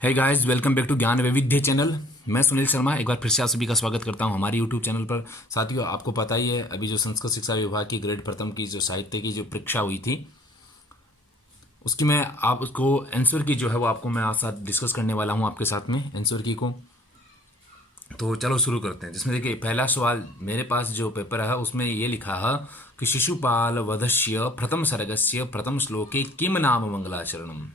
Hey guys, welcome back to Gyan Vaividhya channel. मैं सुनील शर्मा एक बार फिर से आप सभी का स्वागत करता हूं हमारे यूट्यूब चैनल पर। साथियों, आपको पता ही है अभी जो संस्कृत शिक्षा विभाग की ग्रेड प्रथम की जो साहित्य की जो परीक्षा हुई थी, उसकी मैं आप उसको आंसर की जो है वो आपको मैं आज साथ डिस्कस करने वाला हूं आपके साथ में आंसर की को। तो चलो शुरू करते हैं। जिसमें देखिए पहला सवाल मेरे पास जो पेपर है उसमें ये लिखा है कि शिशुपाल वधस्य प्रथम सर्गस्य प्रथम श्लोके किम नाम मंगलाचरणम।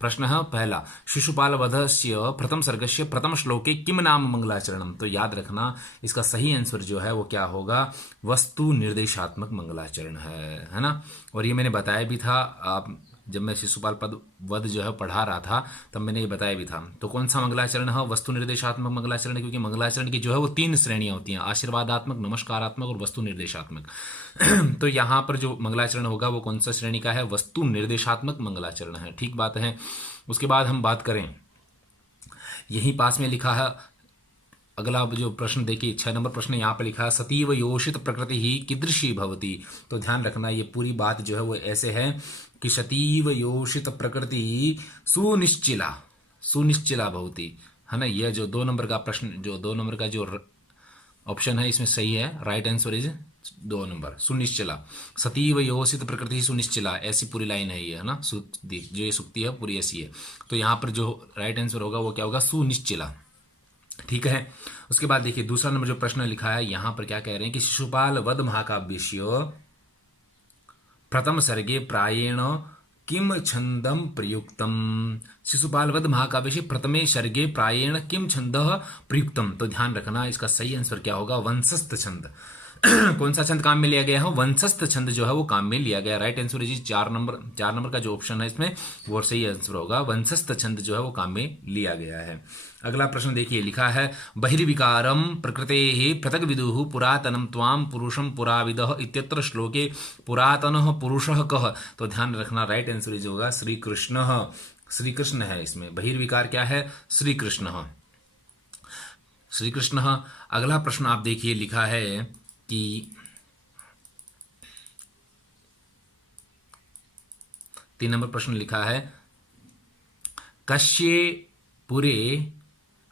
प्रश्न है पहला, शिशुपाल वधस्य प्रथम सर्गस्य प्रथम श्लोके किम नाम मंगलाचरणम। तो याद रखना इसका सही आंसर जो है वो क्या होगा, वस्तु निर्देशात्मक मंगलाचरण है ना। और ये मैंने बताया भी था, आप जब मैं शिशुपाल पद वध जो है पढ़ा रहा था तब मैंने ये बताया भी था। तो कौन सा मंगलाचरण है, वस्तु निर्देशात्मक मंगलाचरण, क्योंकि मंगलाचरण की जो है वो तीन श्रेणियां होती हैं, आशीर्वादात्मक, नमस्कारात्मक और वस्तु निर्देशात्मक। तो यहाँ पर जो मंगलाचरण होगा वो कौन सा श्रेणी का है, वस्तु निर्देशात्मक मंगलाचरण है। ठीक बात है। उसके बाद हम बात करें, यहीं पास में लिखा है अगला जो प्रश्न देखिए 6 नंबर प्रश्न यहाँ पर लिखा है सतीव योषित प्रकृति ही कीदृशी भवती। तो ध्यान रखना ये पूरी बात जो है वो ऐसे है कि सतीव योषित प्रकृति सुनिश्चिला सुनिश्चिला भवती, है ना। यह जो 2 नंबर का प्रश्न, जो 2 नंबर का जो ऑप्शन है इसमें सही है। राइट आंसर इज 2 नंबर, सुनिश्चिला। सतीव योषित प्रकृति सुनिश्चिला, ऐसी पूरी लाइन है ये, है ना। जो ये सुक्ति है पूरी ऐसी है। तो यहाँ पर जो राइट आंसर होगा वो क्या होगा, सुनिश्चिला। ठीक है। उसके बाद देखिए दूसरा नंबर जो प्रश्न लिखा है यहां पर क्या कह रहे हैं कि शिशुपाल वध महाकाव्यस्य प्रथम सर्गे प्रायेण किम छंदम प्रयुक्तम। शिशुपाल वध महाकाव्य प्रथमे सर्गे प्रायेण किम छंद प्रयुक्तम। तो ध्यान रखना इसका सही आंसर क्या होगा, वंशस्थ छंद। कौन सा छंद काम में लिया गया है, वंशस्थ छंद जो है वो काम में लिया गया। राइट आंसर इज 4 नंबर का जो ऑप्शन है इसमें वो सही आंसर होगा, वंशस्थ छंद जो है वो काम में लिया गया है। अगला प्रश्न देखिए लिखा है बहिर्विकारम प्रकृते पृथक विदुः पुरातनम त्वाम पुरुषम पुराविदः इत्यत्र श्लोके पुरातनः पुरुषः कः। तो ध्यान रखना राइट आंसर इज होगा श्री कृष्ण। श्री कृष्ण है इसमें, बहिर्विकार क्या है, श्री कृष्ण, श्री कृष्ण। अगला प्रश्न आप देखिए लिखा है कि 3 नंबर प्रश्न लिखा है कश्ये पुरे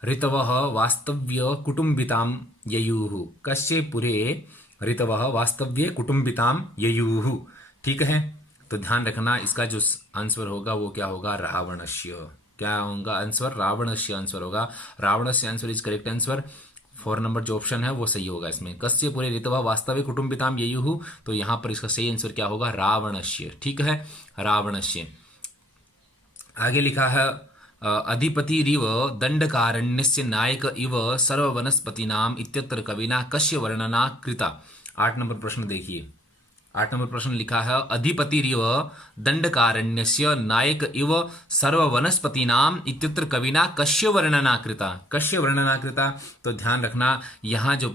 ऋतवः वास्तव्य कुटुंबिताम ययुः। कश्ये पुरे ऋतवः वास्तव्य कुटुंबिताम ययुः। ठीक है। तो ध्यान रखना इसका जो आंसर होगा वो क्या होगा, रावणस्य। क्या होगा आंसर, रावणस्य आंसर होगा। रावणस्य answer is correct answer. 4 number जो ऑप्शन है वो सही होगा इसमें, कस्य पुरे ऋतवा वास्तविक कुटुंबिताम ययुः। तो यहां पर इसका सही आंसर क्या होगा, रावणस्य। ठीक है, रावणस्य। आगे लिखा है अधिपतिरिव दंडकारण्यस्य नायक इव सर्ववनस्पतीनाम इत्यत्र कविना कस्य वर्णना कृता। 8 नंबर प्रश्न देखिए, 8 नंबर प्रश्न लिखा है अधिपतिरिव दंडकारण्यस्य नायक इव सर्ववनस्पतीनाम इत्यत्र कविना कस्य वर्णना कृता। कस्य वर्णना कृता। तो ध्यान रखना यहाँ जो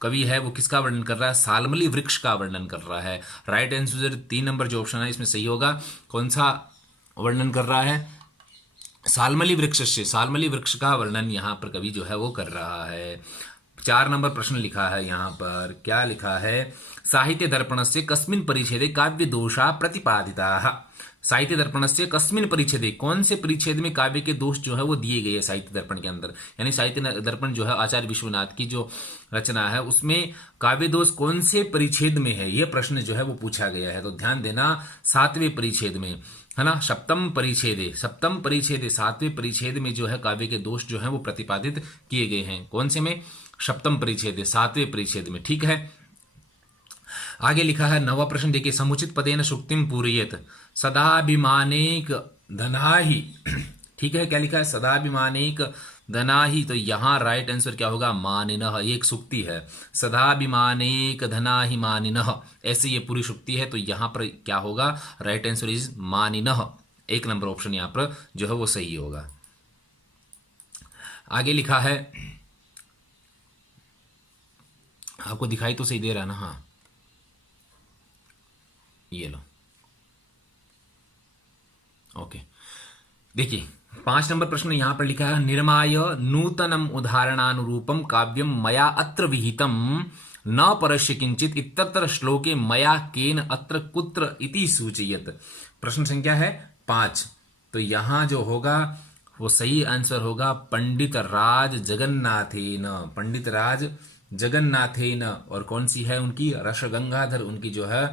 कवि है वो किसका वर्णन कर रहा है, सालमली वृक्ष का वर्णन कर रहा है। राइट आंसर 3 नंबर जो ऑप्शन है इसमें सही होगा। कौन सा वर्णन कर रहा है, सालमली वृक्ष से, सालमली वृक्ष का वर्णन यहाँ पर कवि जो है वो कर रहा है। 4 नंबर प्रश्न लिखा है यहाँ पर, क्या लिखा है, साहित्य दर्पण से कस्मिन् परिच्छेदे काव्य दोषा प्रतिपादिताः। साहित्य दर्पण से कस्मिन् परिच्छेदे, कौन से परिच्छेद में काव्य के दोष जो है वो दिए गए हैं साहित्य दर्पण के अंदर। यानी साहित्य दर्पण जो है आचार्य विश्वनाथ की जो रचना है उसमें काव्य दोष कौन से परिच्छेद में है, यह प्रश्न जो है वो पूछा गया है। तो ध्यान देना 7वें परिच्छेद में, है ना, सप्तम परिच्छेदे, सप्तम परिच्छेदे 7वें परिच्छेद में जो है काव्य के दोष जो है वो प्रतिपादित किए गए हैं। कौन से में, सप्तम परिच्छेद, 7वें परिच्छेद में। ठीक है। आगे लिखा है 9वां प्रश्न देखिए समुचित पदेन शुक्तिम पूरयेत सदाभिमानेक धनाहि। ठीक है, क्या लिखा है, सदाभिमानेक धनाहि। तो यहां राइट आंसर क्या होगा, मानिनः। ये एक सुक्ति है, सदाभिमानेक धनाहि मानिनः, ऐसे ये पूरी सुक्ति है। तो यहां पर क्या होगा, राइट आंसर इज मानिनः। 1 नंबर ऑप्शन यहां पर जो है वो सही होगा। आगे लिखा है, आपको दिखाई तो सही दे रहा है ना, हाँ ये लो, ओके। देखिए 5 नंबर प्रश्न यहां पर लिखा है निर्माय नूतनम उदाहरणानुरूपम काव्यम मया अत्र विहितम न परस्य किंचित इत्यत्र श्लोके मया केन अत्र कुत्र इति सूचयेत। प्रश्न संख्या है 5। तो यहां जो होगा वो सही आंसर होगा पंडित राज जगन्नाथेन, पंडित राज जगन्नाथेन। और कौन सी है उनकी? रसगंगाधर उनकी जो है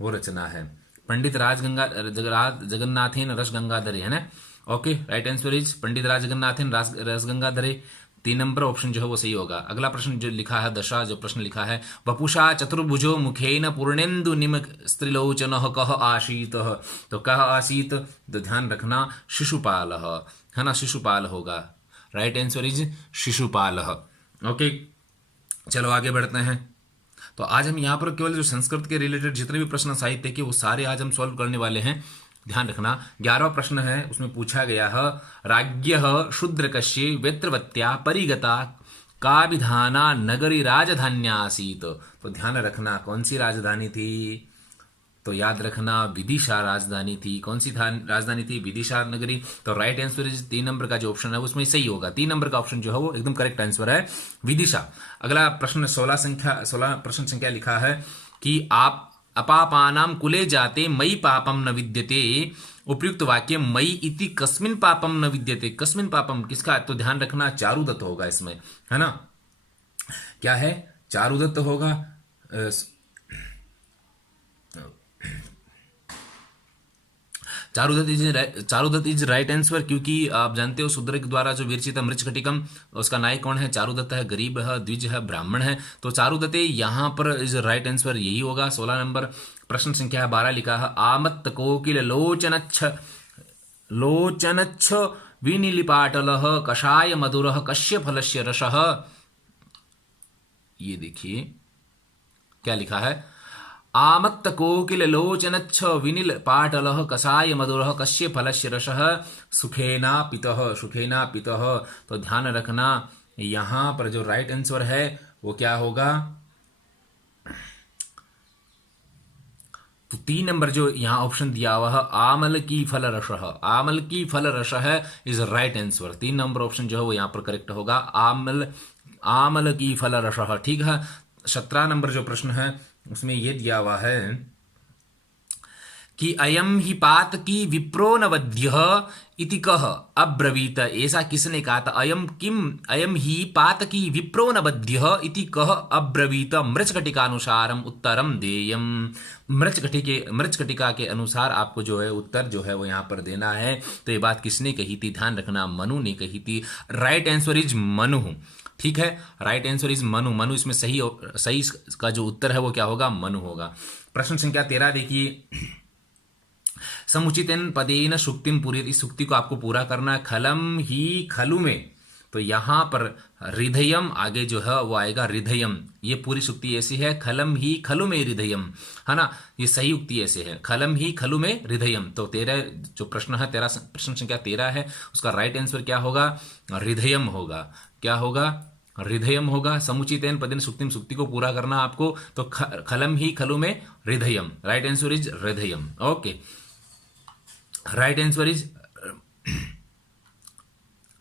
वो रचना है। पंडित जगन्नाथेन रसगंगाधरे, है ना। Okay, right answer is Pandit Raj जगन्नाथेन रसगंगाधरे। 3 नंबर ऑप्शन जो है वो सही होगा। अगला प्रश्न जो लिखा है, दशा जो प्रश्न लिखा है, वपुषा चतुर्भुजो मुखेन पूर्णेन्दु निम स्त्रिलोचन कह आसीत। तो कह आसीत, तो ध्यान रखना शिशुपाल है ना, शिशुपाल होगा। Right answer is Shishupal. Okay, चलो आगे बढ़ते हैं। तो आज हम यहाँ पर केवल जो संस्कृत के रिलेटेड जितने भी प्रश्न साहित्य के वो सारे आज हम सॉल्व करने वाले हैं। ध्यान रखना, 11वां प्रश्न है, उसमें पूछा गया है राज्ञ शूद्रकश्ये वेत्रवत्या परिगता का विधाना नगरी राजधान्या आसीत। तो ध्यान रखना कौन सी राजधानी थी? तो याद रखना विदिशा राजधानी थी। कौन सी राजधानी थी? विदिशा नगरी। तो राइट आंसर इज 3 नंबर का जो ऑप्शन है उसमें सही होगा। 3 नंबर का ऑप्शन जो है वो एकदम करेक्ट आंसर है, विदिशा। अगला प्रश्न 16 प्रश्न संख्या लिखा है कि आप अपापानाम कुले जाते मई पापम न विद्यते। उपयुक्त वाक्य मई इति कस्मिन पापम न विद्यते। कस्मिन पापम किसका? तो ध्यान रखना चारुदत्त होगा इसमें, है ना। क्या है? चारुदत्त होगा। चारुदत्त इज राइट आंसर, क्योंकि आप जानते हो शूद्र के द्वारा जो विरचित मृच्छकटिकम, उसका नायक कौन है? चारुदत्त है, गरीब है, द्विज है, ब्राह्मण है। तो चारुदत्त यहाँ पर इज राइट आंसर, यही होगा। 16 नंबर प्रश्न संख्या 12 लिखा है आमत्त कोकिल लोचनच्छ विनिलिपाटल कषाय मधुर कश्य फलस्य रसः। ये देखिए क्या लिखा है, आमत्त कोकिल लोचनच्छ विनिल पाटलः कषाय मधुरः कश्य फलस्य रसः सुखेना पितः, सुखेना पितः। तो ध्यान रखना यहां पर जो राइट आंसर है वो क्या होगा? तो 3 नंबर जो यहां ऑप्शन दिया हुआ है आमल की फल रसः, आमल की फल रसः is right answer. 3 number option जो है वो यहां पर करेक्ट होगा, आमल की फल रसः। ठीक है, 17 नंबर जो प्रश्न है उसमें यह दिया हुआ है कि अयम ही पातकी विप्रो न वध्य इति कह अब्रवीत। ऐसा किसने कहा था? अयम ही पातकी विप्रो न वध्य इति कह अब्रवीत मृच्छकटिकानुसारम उत्तरम देयम। मृच्छकटिका के अनुसार आपको जो है उत्तर जो है वो यहां पर देना है। तो ये बात किसने कही थी? ध्यान रखना मनु ने कही थी। Right answer is Manu. ठीक है, right answer is Manu. Manu इसमें सही का जो उत्तर है वो क्या होगा? मनु होगा। प्रश्न संख्या 13 देखिए, समुचितेन पदेन सुक्तिम पूरी। इस सुक्ति को आपको पूरा करना है। खलम ही खलु में, तो यहां पर हृदयम आगे जो है वो आएगा हृदयम। ये पूरी सुक्ति ऐसी है, खलम ही खलु में हृदयम, है ना। ये सही उक्ति ऐसे है, खलम ही खलु में हृदयम। तो 13 जो प्रश्न है, 13 प्रश्न संख्या 13 है, उसका राइट आंसर क्या होगा? हृदयम होगा। क्या होगा? हृदयम होगा। समुचितेन पदेन सुक्तिम, सुक्ति को पूरा करना आपको। तो खलम ही खलु में हृदयम, राइट आंसर इज हृदयम। ओके, राइट आंसर इज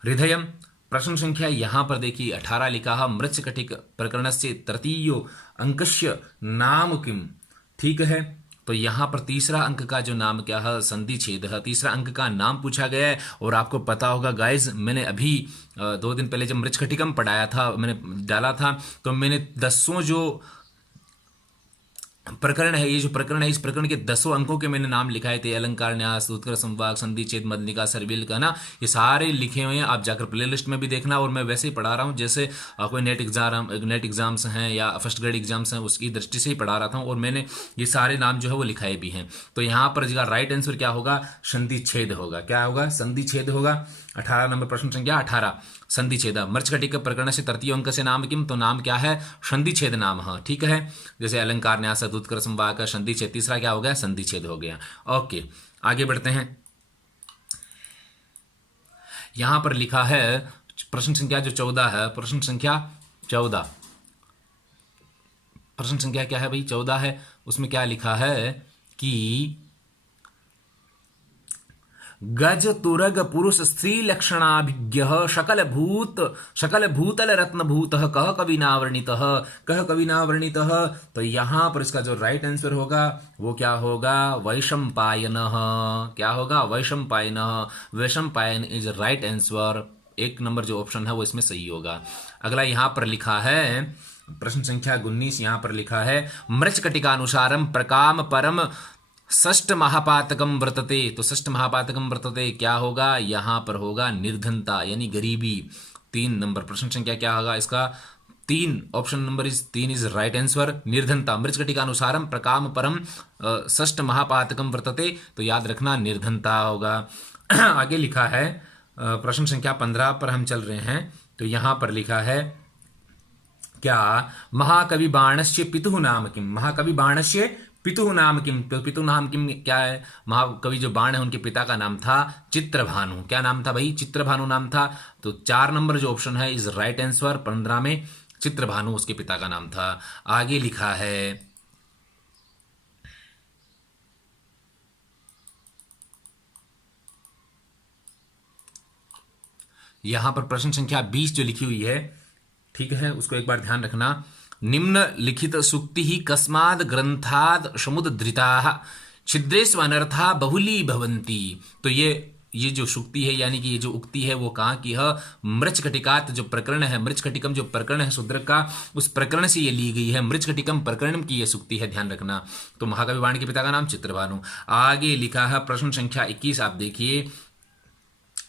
हृदयम। प्रश्न संख्या यहां पर देखिए 18 लिखा है मृच्छकटिक प्रकरण से तृतीयो अंकस्य नाम किम। ठीक है, तो यहां पर तीसरा अंक का जो नाम क्या है? संधि छेद है। तीसरा अंक का नाम पूछा गया है। और आपको पता होगा गाइज, मैंने अभी 2 दिन पहले जब मृच्छकटिकम पढ़ाया था, मैंने डाला था, तो मैंने 10 जो प्रकरण है, ये जो प्रकरण है, इस प्रकरण के 10 अंकों के मैंने नाम लिखाए थे। अलंकार, न्यास, उत्कर, संवाद, संधि छेद, मदनिका, सर्विल का ना, ये सारे लिखे हुए हैं। आप जाकर प्लेलिस्ट में भी देखना। और मैं वैसे ही पढ़ा रहा हूँ जैसे कोई नेट एग्जाम्स हैं या फर्स्ट ग्रेड एग्जाम्स हैं, उसकी दृष्टि से ही पढ़ा रहा था। और मैंने ये सारे नाम जो है वो लिखाए भी हैं। तो यहाँ पर इसका राइट आंसर क्या होगा? संधि छेद होगा। क्या होगा? संधि छेद होगा। 18 नंबर प्रश्न संख्या 18 संधि छेद। मृच्छकटिक प्रकरण से तृतीय अंक से नाम किम, तो नाम क्या है? संधि छेद नाम है। ठीक है, जैसे अलंकार, न्यास, उत्कर, संवाद का संधि छेद, तीसरा क्या हो गया? संधि छेद हो गया। ओके, आगे बढ़ते हैं। यहां पर लिखा है प्रश्न संख्या जो 14 है, प्रश्न संख्या 14, प्रश्न संख्या क्या है भाई? 14 है। उसमें क्या लिखा है कि गज तुरग पुरुष स्त्री लक्षणाभिज्ञ शकल भूतल रत्न भूत कह कविनावर्णित, कह कविनावर्णित। तो यहां पर इसका जो राइट आंसर होगा वो क्या होगा, वैशंपायन। क्या होगा, Vaishampayan. Vaishampayan is right answer. एक नंबर जो ऑप्शन है वो इसमें सही होगा। अगला यहां पर लिखा है प्रश्न संख्या 19, यहां पर लिखा है मृच्छकटिकानुसारम प्रकाम परम षष्ठ महापातकम वर्तते। तो षष्ठ महापातकम वर्तते क्या होगा, यहां पर होगा निर्धनता यानी गरीबी। 3 नंबर प्रश्न संख्या क्या होगा इसका, 3 option number 3 is right answer, निर्धनता। मृच्छकटिकानुसारम प्रकाम परम षष्ठ महापातकम वर्तते, तो याद रखना निर्धनता होगा। आगे लिखा है प्रश्न संख्या 15 पर हम चल रहे हैं। तो यहां पर लिखा है क्या, महाकवि बाणस्य पितुः नाम किम। महाकवि बाणस्य पितुः नाम किम। तो पितुः नाम किम क्या है, महाकवि जो बाण है उनके पिता का नाम था चित्रभानु। क्या नाम था भाई, चित्रभानु नाम था। तो 4 नंबर जो ऑप्शन है इज राइट आंसर। 15 में चित्रभानु उसके पिता का नाम था। आगे लिखा है यहां पर प्रश्न संख्या 20 जो लिखी हुई है, ठीक है, उसको एक बार ध्यान रखना। निम्नलिखित सूक्ति ही कस्माद ग्रंथाद समुद्रिता छिद्रेषु अनर्था बहुली भवंती। तो ये जो सूक्ति है यानी कि ये जो उक्ति है वो कहाँ की है, मृच्छकटिकात जो प्रकरण है, मृच्छकटिकम जो प्रकरण है शूद्रक का, उस प्रकरण से ये ली गई है। मृच्छकटिकम प्रकरण की ये सूक्ति है, ध्यान रखना। तो महाकवि बाण के पिता का नाम चित्रभानु। आगे लिखा है प्रश्न संख्या 21, आप देखिए,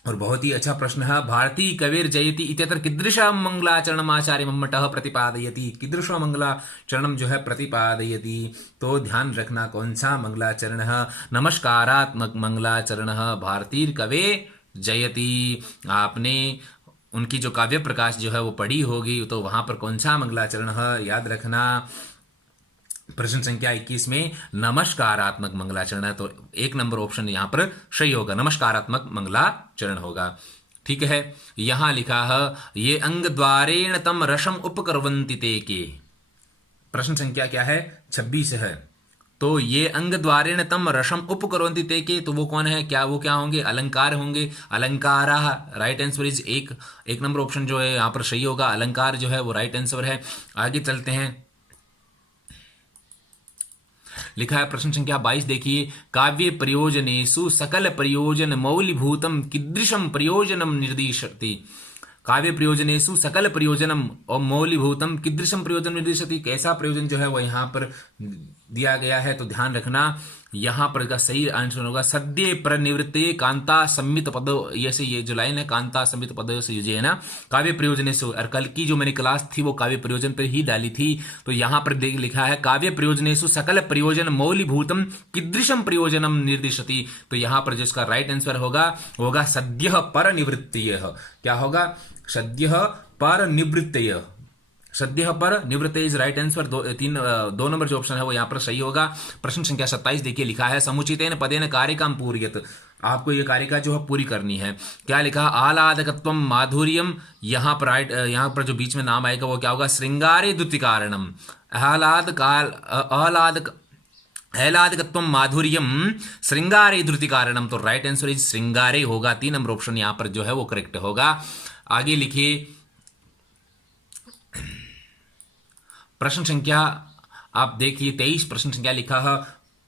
और बहुत ही अच्छा प्रश्न है। भारती कविर जयति इत्यत्र कीदृशं मंगलाचरणम् आचार्य मम्मटः प्रतिपादयति। कीदृशं मंगलाचरणम जो है प्रतिपादयति, तो ध्यान रखना कौन सा मंगलाचरण है, नमस्कारात्मक मंगलाचरण है। भारती कवे जयति, आपने उनकी जो काव्य प्रकाश जो है वो पढ़ी होगी, तो वहां पर कौन सा मंगलाचरण है याद रखना। प्रश्न संख्या 21 में नमस्कारात्मक मंगलाचरण है, तो 1 नंबर ऑप्शन यहां पर सही होगा, नमस्कारात्मक मंगलाचरण होगा। ठीक है, यहां लिखा है ये अंग द्वारेण तम रसम उपकरवंति ते के। प्रश्न संख्या क्या है, 26 है। तो ये अंग द्वारेण तम रसम उपकरवंति ते के, तो वो कौन है, क्या वो क्या होंगे, अलंकार होंगे। अलंकारा राइट आंसर इज एक नंबर ऑप्शन जो है यहां पर सही होगा, अलंकार जो है वो राइट आंसर है। आगे चलते हैं, लिखा है प्रश्न संख्या 22, देखिए, काव्य प्रयोजनेषु सकल प्रयोजन मौलिभूतम कीदृशम प्रयोजनम निर्दिशति। काव्य प्रयोजनेषु सकल प्रयोजनम और मौलिभूतम कीदृशम प्रयोजन निर्दिशति, कैसा प्रयोजन जो है वो यहां पर दिया गया है। तो ध्यान रखना यहां पर का सही आंसर होगा सद्य प्रनिवृत्ते कांता संमित पद। ऐसे ये जो लाइन है कांता संमित पद से युजे है ना, काव्य प्रयोजन से। और कल की जो मेरी क्लास थी वो काव्य प्रयोजन पर ही डाली थी। तो यहां पर लिखा है काव्य प्रयोजनेषु सकल प्रयोजन मौलिभूतम कीदृशम प्रयोजनम निर्दिशति। तो यहां पर जिसका राइट आंसर होगा सद्य पर निवृत्तीय। क्या होगा, सद्य पर निवृत्तीय। सद्य पर निवृत्त इज राइट आंसर। 2 नंबर जो ऑप्शन है वो यहां पर सही होगा। प्रश्न संख्या 27 देखिए, लिखा है समुचितेन पदेन कारिकां पूरयत। आपको ये कारिका जो है पूरी करनी है। क्या लिखा, आह्लादकत्वम माधुर्यम, यहां पर जो बीच में नाम आएगा वो क्या होगा, श्रृंगारे द्युतिकारणम। आह्लादकत्वम माधुर्यम श्रृंगारे द्रुति कारणम, तो राइट आंसर इज श्रृंगारे होगा। 3 नंबर ऑप्शन यहां पर जो है वो करेक्ट होगा। आगे लिखिए प्रश्न संख्या, आप देखिए 23 प्रश्न संख्या लिखा है।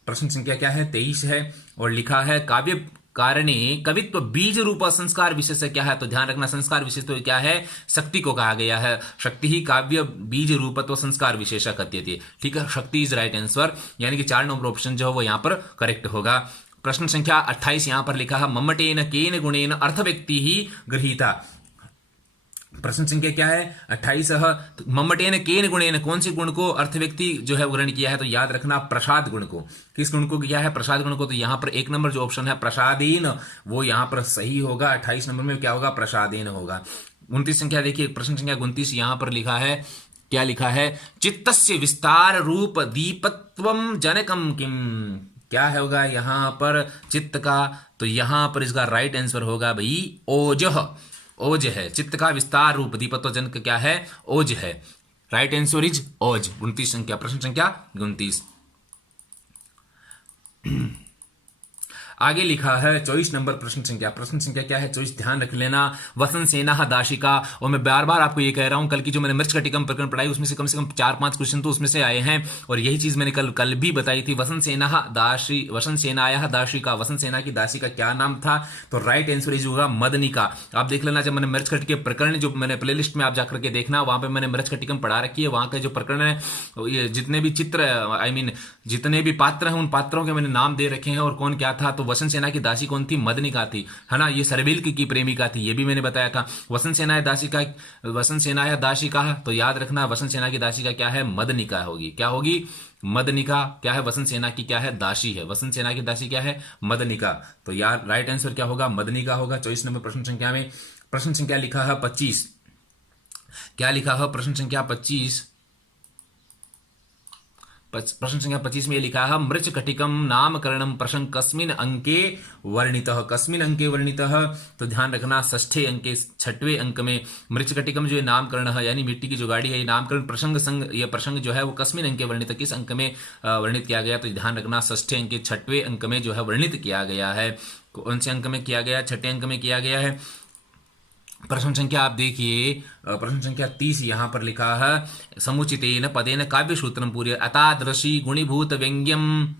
प्रश्न संख्या क्या है, 23 है, और लिखा है काव्य कारणे कवित्व बीज रूप संस्कार विशेष क्या है। तो ध्यान रखना संस्कार विशेष तो क्या है, शक्ति को कहा गया है। शक्ति ही काव्य बीज रूपत्व संस्कार विशेष कथ्यते। ठीक है, शक्ति इज राइट आंसर, यानी कि 4 नंबर ऑप्शन जो है वो यहां पर करेक्ट होगा। प्रश्न संख्या 28 यहां पर लिखा है मम्मटेन केन गुणेन अर्थ व्यक्ति ही गृहीता। प्रश्न संख्या क्या है, 28 है। मम्मटेन केन गुणेन, कौन से गुण को अर्थ व्यक्ति जो है ग्रहण किया है। तो याद रखना प्रसाद गुण को। किस गुण को किया है, प्रसाद गुण को। तो यहां पर 1 नंबर जो ऑप्शन है प्रसादेन, वो यहां पर सही होगा। 28 नंबर में क्या होगा, प्रसादेन होगा। 29 संख्या देखिए, प्रश्न संख्या 29 यहां पर लिखा है, क्या लिखा है, चित्तस्य विस्तार रूप दीपत्वम जनकम किम। क्या होगा यहां पर चित्त का, तो यहां पर इसका राइट आंसर होगा भाई ओजह। ओज है, चित्त का विस्तार रूप दीपत्व जनक क्या है, ओज है। राइट आंसर इज ओज। 29 संख्या, प्रश्न संख्या 29। आगे लिखा है 24 नंबर प्रश्न संख्या क्या है 24, ध्यान रख लेना। वसंत सेना दाशिका, और मैं बार बार आपको ये कह रहा हूं, कल की जो मैंने मृच्छकटिकम प्रकरण पढ़ाई उसमें से कम 4-5 क्वेश्चन तो उसमें से आए हैं, और यही चीज मैंने कल भी बताई थी। वसंत सेनाया दाशिका, वसंत सेना की दासी का क्या नाम था? तो राइट आंसर इज होगा मदनिका। आप देख लेना, जब मैंने मृच्छकटिक के प्रकरण जो मैंने प्लेलिस्ट में आप जाकर के देखना, वहां पे मैंने मृच्छकटिकम पढ़ा रखी है, वहां का जो प्रकरण है, ये जितने भी चित्र जितने भी पात्र हैं उन पात्रों के मैंने नाम दे रखे हैं, और कौन क्या था। तो वसंत सेना की दासी कौन थी? मदनिका थी, है ना। ये सरबिल की प्रेमिका थी, ये भी मैंने बताया था। वसंत सेना या दासी का, तो याद रखना वसंत सेना की दासी का क्या है? मदनिका होगी। क्या होगी? मदनिका। क्या है? वसंत सेना की क्या है? दासी है। वसंत सेना की दासी क्या है? मदनिका। तो यार राइट आंसर क्या होगा? मदनिका होगा। 24 नंबर प्रश्न संख्या में प्रश्न संख्या लिखा है 25। क्या लिखा है? प्रश्न संख्या 25, प्रश्न संख्या 25 में ये लिखा है मृच्छकटिकम नामकरणम प्रश्न कस्मिन अंके वर्णितः। कस्मिन अंके वर्णितः, तो ध्यान रखना षष्ठे अंके, 6वें अंक में मृच्छकटिकम जो ये नामकरण है, यानी मिट्टी की जो गाड़ी है, ये नामकरण प्रसंग ये प्रसंग जो है वो कस्मिन अंके वर्णित, किस अंक में वर्णित किया गया? तो ध्यान रखना षष्ठे अंके, 6वें अंक में जो है वर्णित किया गया है। कौन से अंक में किया गया? 6ठे अंक में किया गया है। प्रश्न संख्या आप देखिए, प्रश्न संख्या 30 यहां पर लिखा है समुचितेन पदेन काव्य सूत्रम पूरे अतादृशी गुणीभूत व्यंग्यम।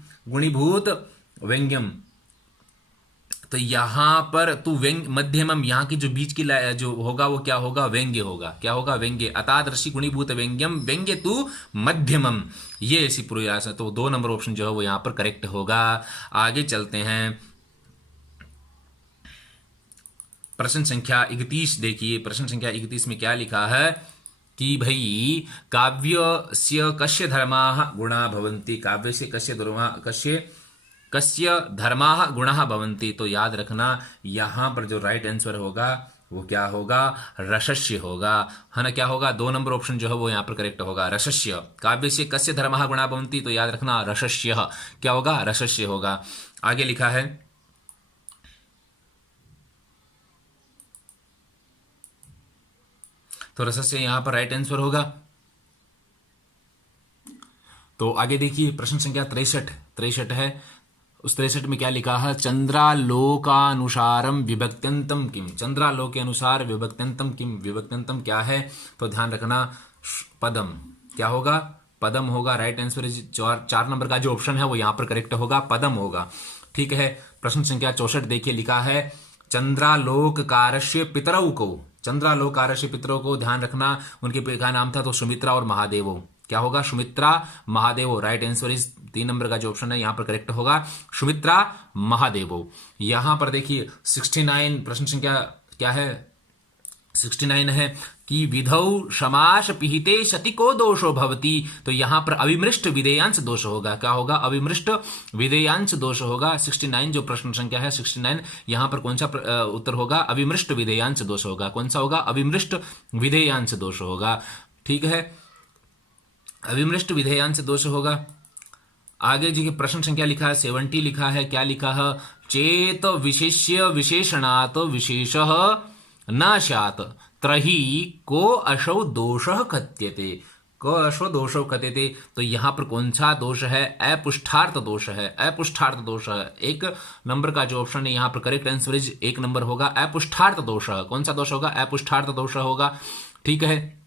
तो यहां पर तू व्यंग मध्यमम, यहां की जो बीच की जो होगा वो क्या होगा? व्यंग्य होगा। क्या होगा? व्यंग्य। अतादृशी गुणीभूत व्यंग्यम व्यंग्य तू मध्यमम, ये ऐसी प्रयास है। तो 2 नंबर ऑप्शन जो है वो यहां पर करेक्ट होगा। आगे चलते हैं, प्रश्न संख्या 31 देखिए। प्रश्न संख्या 31 में क्या लिखा है कि भाई काव्यस्य कस्य धर्माः गुणाः भवन्ति, काव्यस्य कस्य धर्माः गुणाः भवन्ति। तो याद रखना यहां पर जो राइट आंसर होगा वो क्या होगा? रसस्य होगा, है ना। क्या होगा? 2 नंबर ऑप्शन जो है वो यहां पर करेक्ट होगा, रसस्य। काव्यस्य कस्य धर्माः गुणाः भवन्ति, तो याद रखना रसस्य। क्या होगा? रसस्य होगा। आगे लिखा है तो रसस्य यहां पर राइट आंसर होगा। तो आगे देखिए, प्रश्न संख्या 63 है। उस 63 में क्या लिखा है? चंद्रालोकानुसारम विभक्त्यंतम किम। चंद्रालोक के अनुसार विभक्त्यंतम किम। विभक्त्यंतम क्या है? तो ध्यान रखना पदम। क्या होगा? पदम होगा। राइट आंसर इज 4 नंबर का जो ऑप्शन है वो यहां पर करेक्ट होगा, पदम होगा। ठीक है। प्रश्न संख्या 64 देखिए, लिखा है चंद्रालोककारस्य पितरौ को। चंद्रालोककारस्य पितरौ को, ध्यान रखना उनके पिता का नाम था तो सुमित्रा और महादेवो। क्या होगा? सुमित्रा महादेवो। राइट आंसर इज 3 नंबर का जो ऑप्शन है यहां पर करेक्ट होगा, सुमित्रा महादेवो। यहां पर देखिए 69 प्रश्न संख्या क्या है? 69 है कि विधौ समास पिहिते सति को दोषो भवति। तो यहां पर अविमृष्ट विधेयांश दोष होगा। क्या होगा? अविमृष्ट विधेयांश दोष होगा। 69 जो प्रश्न संख्या है 69, यहां पर कौन सा उत्तर होगा? अविमृष्ट विधेयांश दोष होगा। कौन सा होगा? अविमृष्ट विधेयांश दोष होगा। ठीक है, अविमृष्ट विधेयांश दोष होगा। आगे जी प्रश्न संख्या लिखा है 70 लिखा है। क्या लिखा है? चेत विशेष्य विशेषणात विशेषः न स्यात् त्रही को अशौ दोषः कथ्यते। को अशौ दोषौ कथ्यते। तो यहां पर कौन सा दोष है? अपुष्ठार्थ दोष है। अपुष्ठार्थ दोष है। 1 नंबर का जो ऑप्शन है यहां पर करेक्ट आंसर इज 1 नंबर होगा, अपुष्ठार्थ दोष। कौन सा दोष होगा? अपुष्ठार्थ दोष होगा। ठीक है।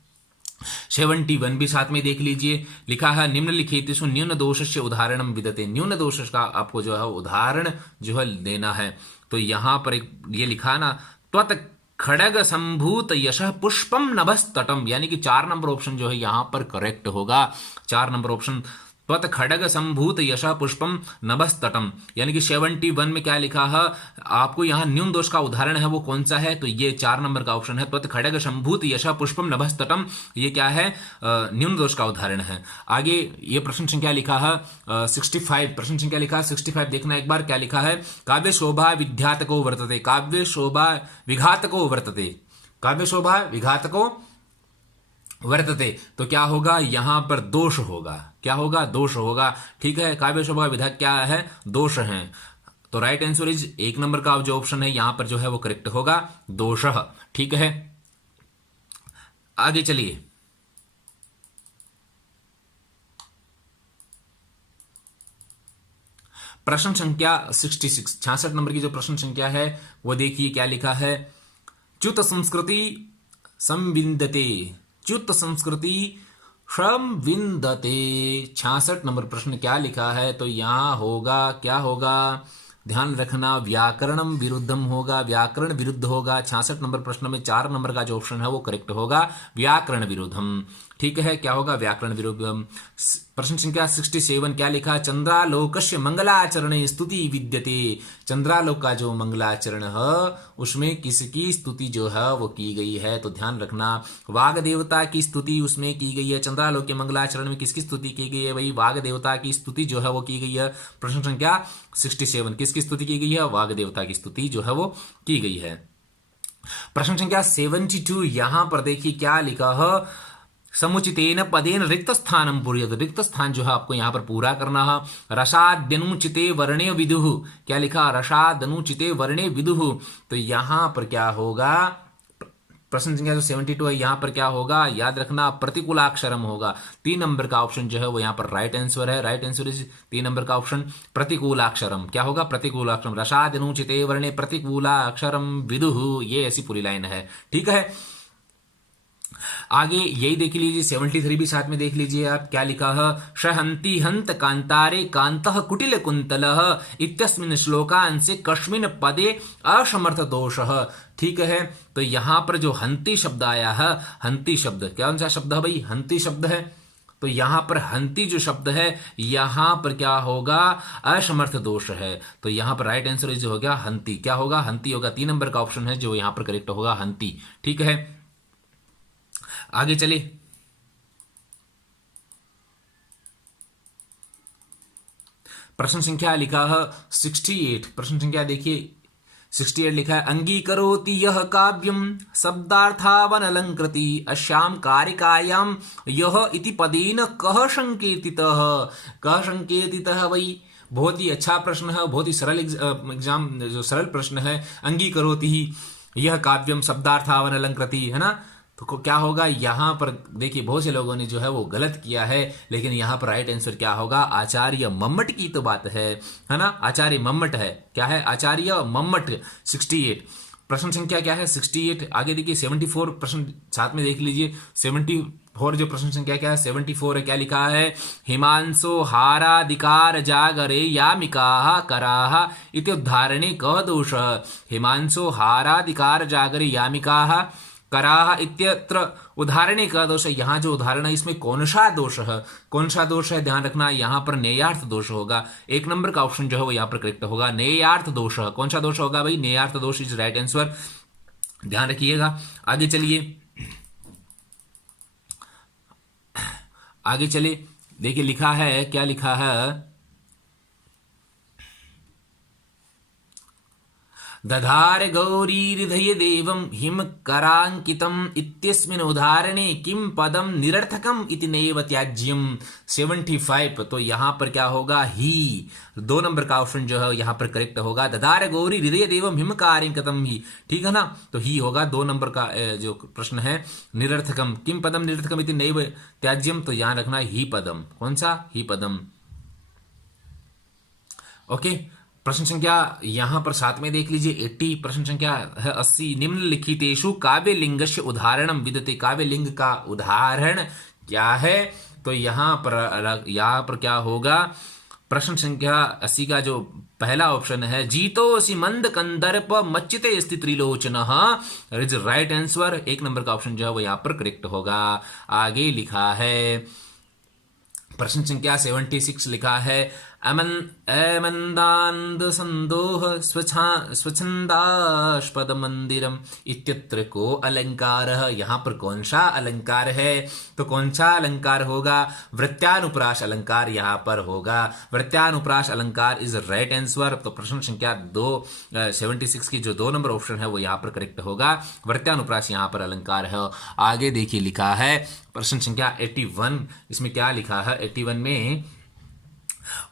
71 भी साथ में देख लीजिए, लिखा है निम्नलिखितेषु न्यून दोषस्य उदाहरणं विदते। न्यून दोष का आपको जो है उदाहरण जो है देना है। तो यहां पर एक ये लिखा ना, त्वत खड़ग संभूत यशः पुष्पम नभस्तटम, यानी कि 4 नंबर ऑप्शन जो है यहां पर करेक्ट होगा। 4 नंबर ऑप्शन त्वत खड़ग संभूत यशः पुष्पम नभस्तटम, यानी कि 71 में क्या लिखा है आपको यहां न्यून दोष का उदाहरण है वो कौन सा है? तो ये 4 नंबर का ऑप्शन है, त्वत खड़ग संभूत यशः पुष्पम नभस्तटम। ये क्या है? न्यून दोष का उदाहरण है। आगे ये प्रश्न संख्या लिखा है 65। प्रश्न संख्या लिखा है 65, देखना एक बार क्या लिखा है? काव्य शोभा विघातको वर्तते। काव्य शोभा विघातको वर्तते। काव्य शोभा विघातको वर्तते। तो क्या होगा? यहां पर दोष होगा। क्या होगा? दोष होगा। ठीक है, काव्य शोभा विधायक क्या है? दोष है। तो राइट आंसर इज 1 नंबर का जो ऑप्शन है यहां पर जो है वो करेक्ट होगा, दोष। ठीक है, आगे चलिए। प्रश्न संख्या 66, 66 नंबर की जो प्रश्न संख्या है वो देखिए क्या लिखा है। च्युत संस्कृति संविन्दते, च्युत संस्कृति संविन्दते। 66 नंबर प्रश्न क्या लिखा है, तो यहां होगा क्या होगा, ध्यान रखना, व्याकरणम विरुद्धम होगा, व्याकरण विरुद्ध होगा। 66 नंबर प्रश्न में 4 नंबर का जो ऑप्शन है वो करेक्ट होगा, व्याकरण विरुद्धम। ठीक है, क्या होगा, व्याकरण विरुद्धम। प्रश्न संख्या 67 क्या लिखा, चंद्रालोकस्य मंगलाचरण स्तुति विद्यते। चंद्रालोक का जो मंगलाचरण है उसमें किसकी स्तुति जो है वो की गई है, तो ध्यान रखना, वाग देवता की स्तुति उसमें की गई है। चंद्रालोक के मंगलाचरण में किसकी स्तुति की गई है, वही वाग देवता की स्तुति जो है वो की गई है। प्रश्न संख्या 67 किसकी स्तुति की गई है, वाग देवता की स्तुति जो है वो की गई है। प्रश्न संख्या 72 यहां पर देखिए क्या लिखा है, समुचितेन पदेन रिक्त स्थानम पूर्यत। रिक्त स्थान जो है आपको यहां पर पूरा करना है। रसाद्यनुचिते वर्णे विदुः, क्या लिखा, रसादनुचिते वर्णे विदुः। तो यहां पर क्या होगा, प्रश्न संख्या जो 72 है यहां पर क्या होगा, याद रखना, प्रतिकूलाक्षरम होगा। 3 नंबर का ऑप्शन जो है वो यहां पर राइट आंसर है। राइट आंसर इज 3 नंबर का ऑप्शन प्रतिकूलाक्षरम। क्या होगा, प्रतिकूलाक्षरम। रसादनुचिते वर्णे प्रतिकूलाक्षरम विदुः, ये ऐसी पूरी लाइन है। ठीक है, आगे यही देख लीजिए, 73 भी साथ में देख लीजिए आप, क्या लिखा है, शहंति हंत कांतारे कांतः कुटिल कुंतलः इत्यस्मिन् श्लोकांसे कस्मिन् पदे असमर्थ दोषः। ठीक है, तो यहां पर जो हंति शब्द आया है, हंति शब्द कौन सा शब्द है भाई, हंति शब्द है। तो यहां पर हंति जो शब्द है यहां पर क्या होगा, असमर्थ दोष है। तो यहां पर राइट आंसर जो हो गया हंति, क्या होगा, हंति होगा। 3 नंबर का ऑप्शन है जो यहां पर करेक्ट होगा, हंति। ठीक है, आगे चले। प्रश्न संख्या लिखा है 68। प्रश्न संख्या देखिए 68 लिखा है, अंगीकरोति यह काव्यम शब्दार्थावन अलंकृति अश्याम कारिकायाम यह इति पदेन कह संकेतितः। कह संकेतितः वही बहुत ही अच्छा प्रश्न है, बहुत ही सरल एग्जाम जो सरल प्रश्न है। अंगीकरोति ही यह काव्यम शब्दार्थावन अलंकृति, है ना। तो क्या होगा यहां पर देखिए, बहुत से लोगों ने जो है वो गलत किया है, लेकिन यहां पर राइट आंसर क्या होगा, आचार्य मम्मट की तो बात है ना, आचार्य मम्मट है। क्या है, आचार्य मम्मट। 68 प्रश्न संख्या क्या है, 68। आगे देखिए 74 प्रश्न साथ में देख लीजिए। 74 जो प्रश्न संख्या क्या है, 74 है, क्या लिखा है, हिमांशो हाराधिकार जागरे यामिका कराह इति उद्धारणे कः दोष। हिमांशो हाराधिकार जागरे यामिका कराह इत्यत्र उदाहरणे का दोष है। यहां जो उदाहरण है इसमें कौन सा दोष है, कौन सा दोष है, ध्यान रखना, यहां पर नेयार्थ दोष होगा। 1 नंबर का ऑप्शन जो है वो यहां पर करेक्ट होगा, नेयार्थ दोष। कौन सा दोष होगा भाई, नेयार्थ दोष इज राइट आंसर, ध्यान रखिएगा। आगे चलिए, आगे चले, देखिए लिखा है, क्या लिखा है, दधार गौरीहृदय देवं हिम करांकितम इत्यस्मिन् उदाहरणे किम पदम निरर्थकम इति नैव त्याज्यम। 75 तो यहां पर क्या होगा, ही। 2 नंबर का ऑप्शन जो है यहां पर करेक्ट होगा, दधार गौरी हृदय देवम हिम कार्यंकितम ही। ठीक है ना, तो ही होगा 2 नंबर का जो प्रश्न है, निरर्थकम किम पदम निरर्थकम इति नैव त्याज्यम। तो यहां रखना ही पदम, कौन सा, ही पदम। ओके, प्रश्न संख्या यहां पर साथ में देख लीजिए 80। प्रश्न संख्या है 80, निम्नलिखितेषु काव्यलिंगस्य उदाहरणम विदते। काव्यलिंग का उदाहरण क्या है, तो यहां पर क्या होगा, प्रश्न संख्या 80 का जो पहला ऑप्शन है, जीतोसी मंद कंदर्प मच्चिते स्थित त्रिलोचनः इज राइट आंसर। 1 नंबर का ऑप्शन जो है वो यहां पर करेक्ट होगा। आगे लिखा है प्रश्न संख्या 76 लिखा है, अमन्दान्द संदोह स्वच्छंदास्पद मंदिरम इत्यत्र को अलंकार। यहां पर कौन सा अलंकार है, तो कौन सा अलंकार होगा, वृत्यानुप्रास अलंकार यहां पर होगा। वृत्यानुप्रास अलंकार इज राइट आंसर। तो प्रश्न संख्या 76 की जो 2 नंबर ऑप्शन है वो यहां पर करेक्ट होगा, वृत्यानुप्रास यहां पर अलंकार है। आगे देखिए लिखा है प्रश्न संख्या 81, इसमें क्या लिखा है, 81 में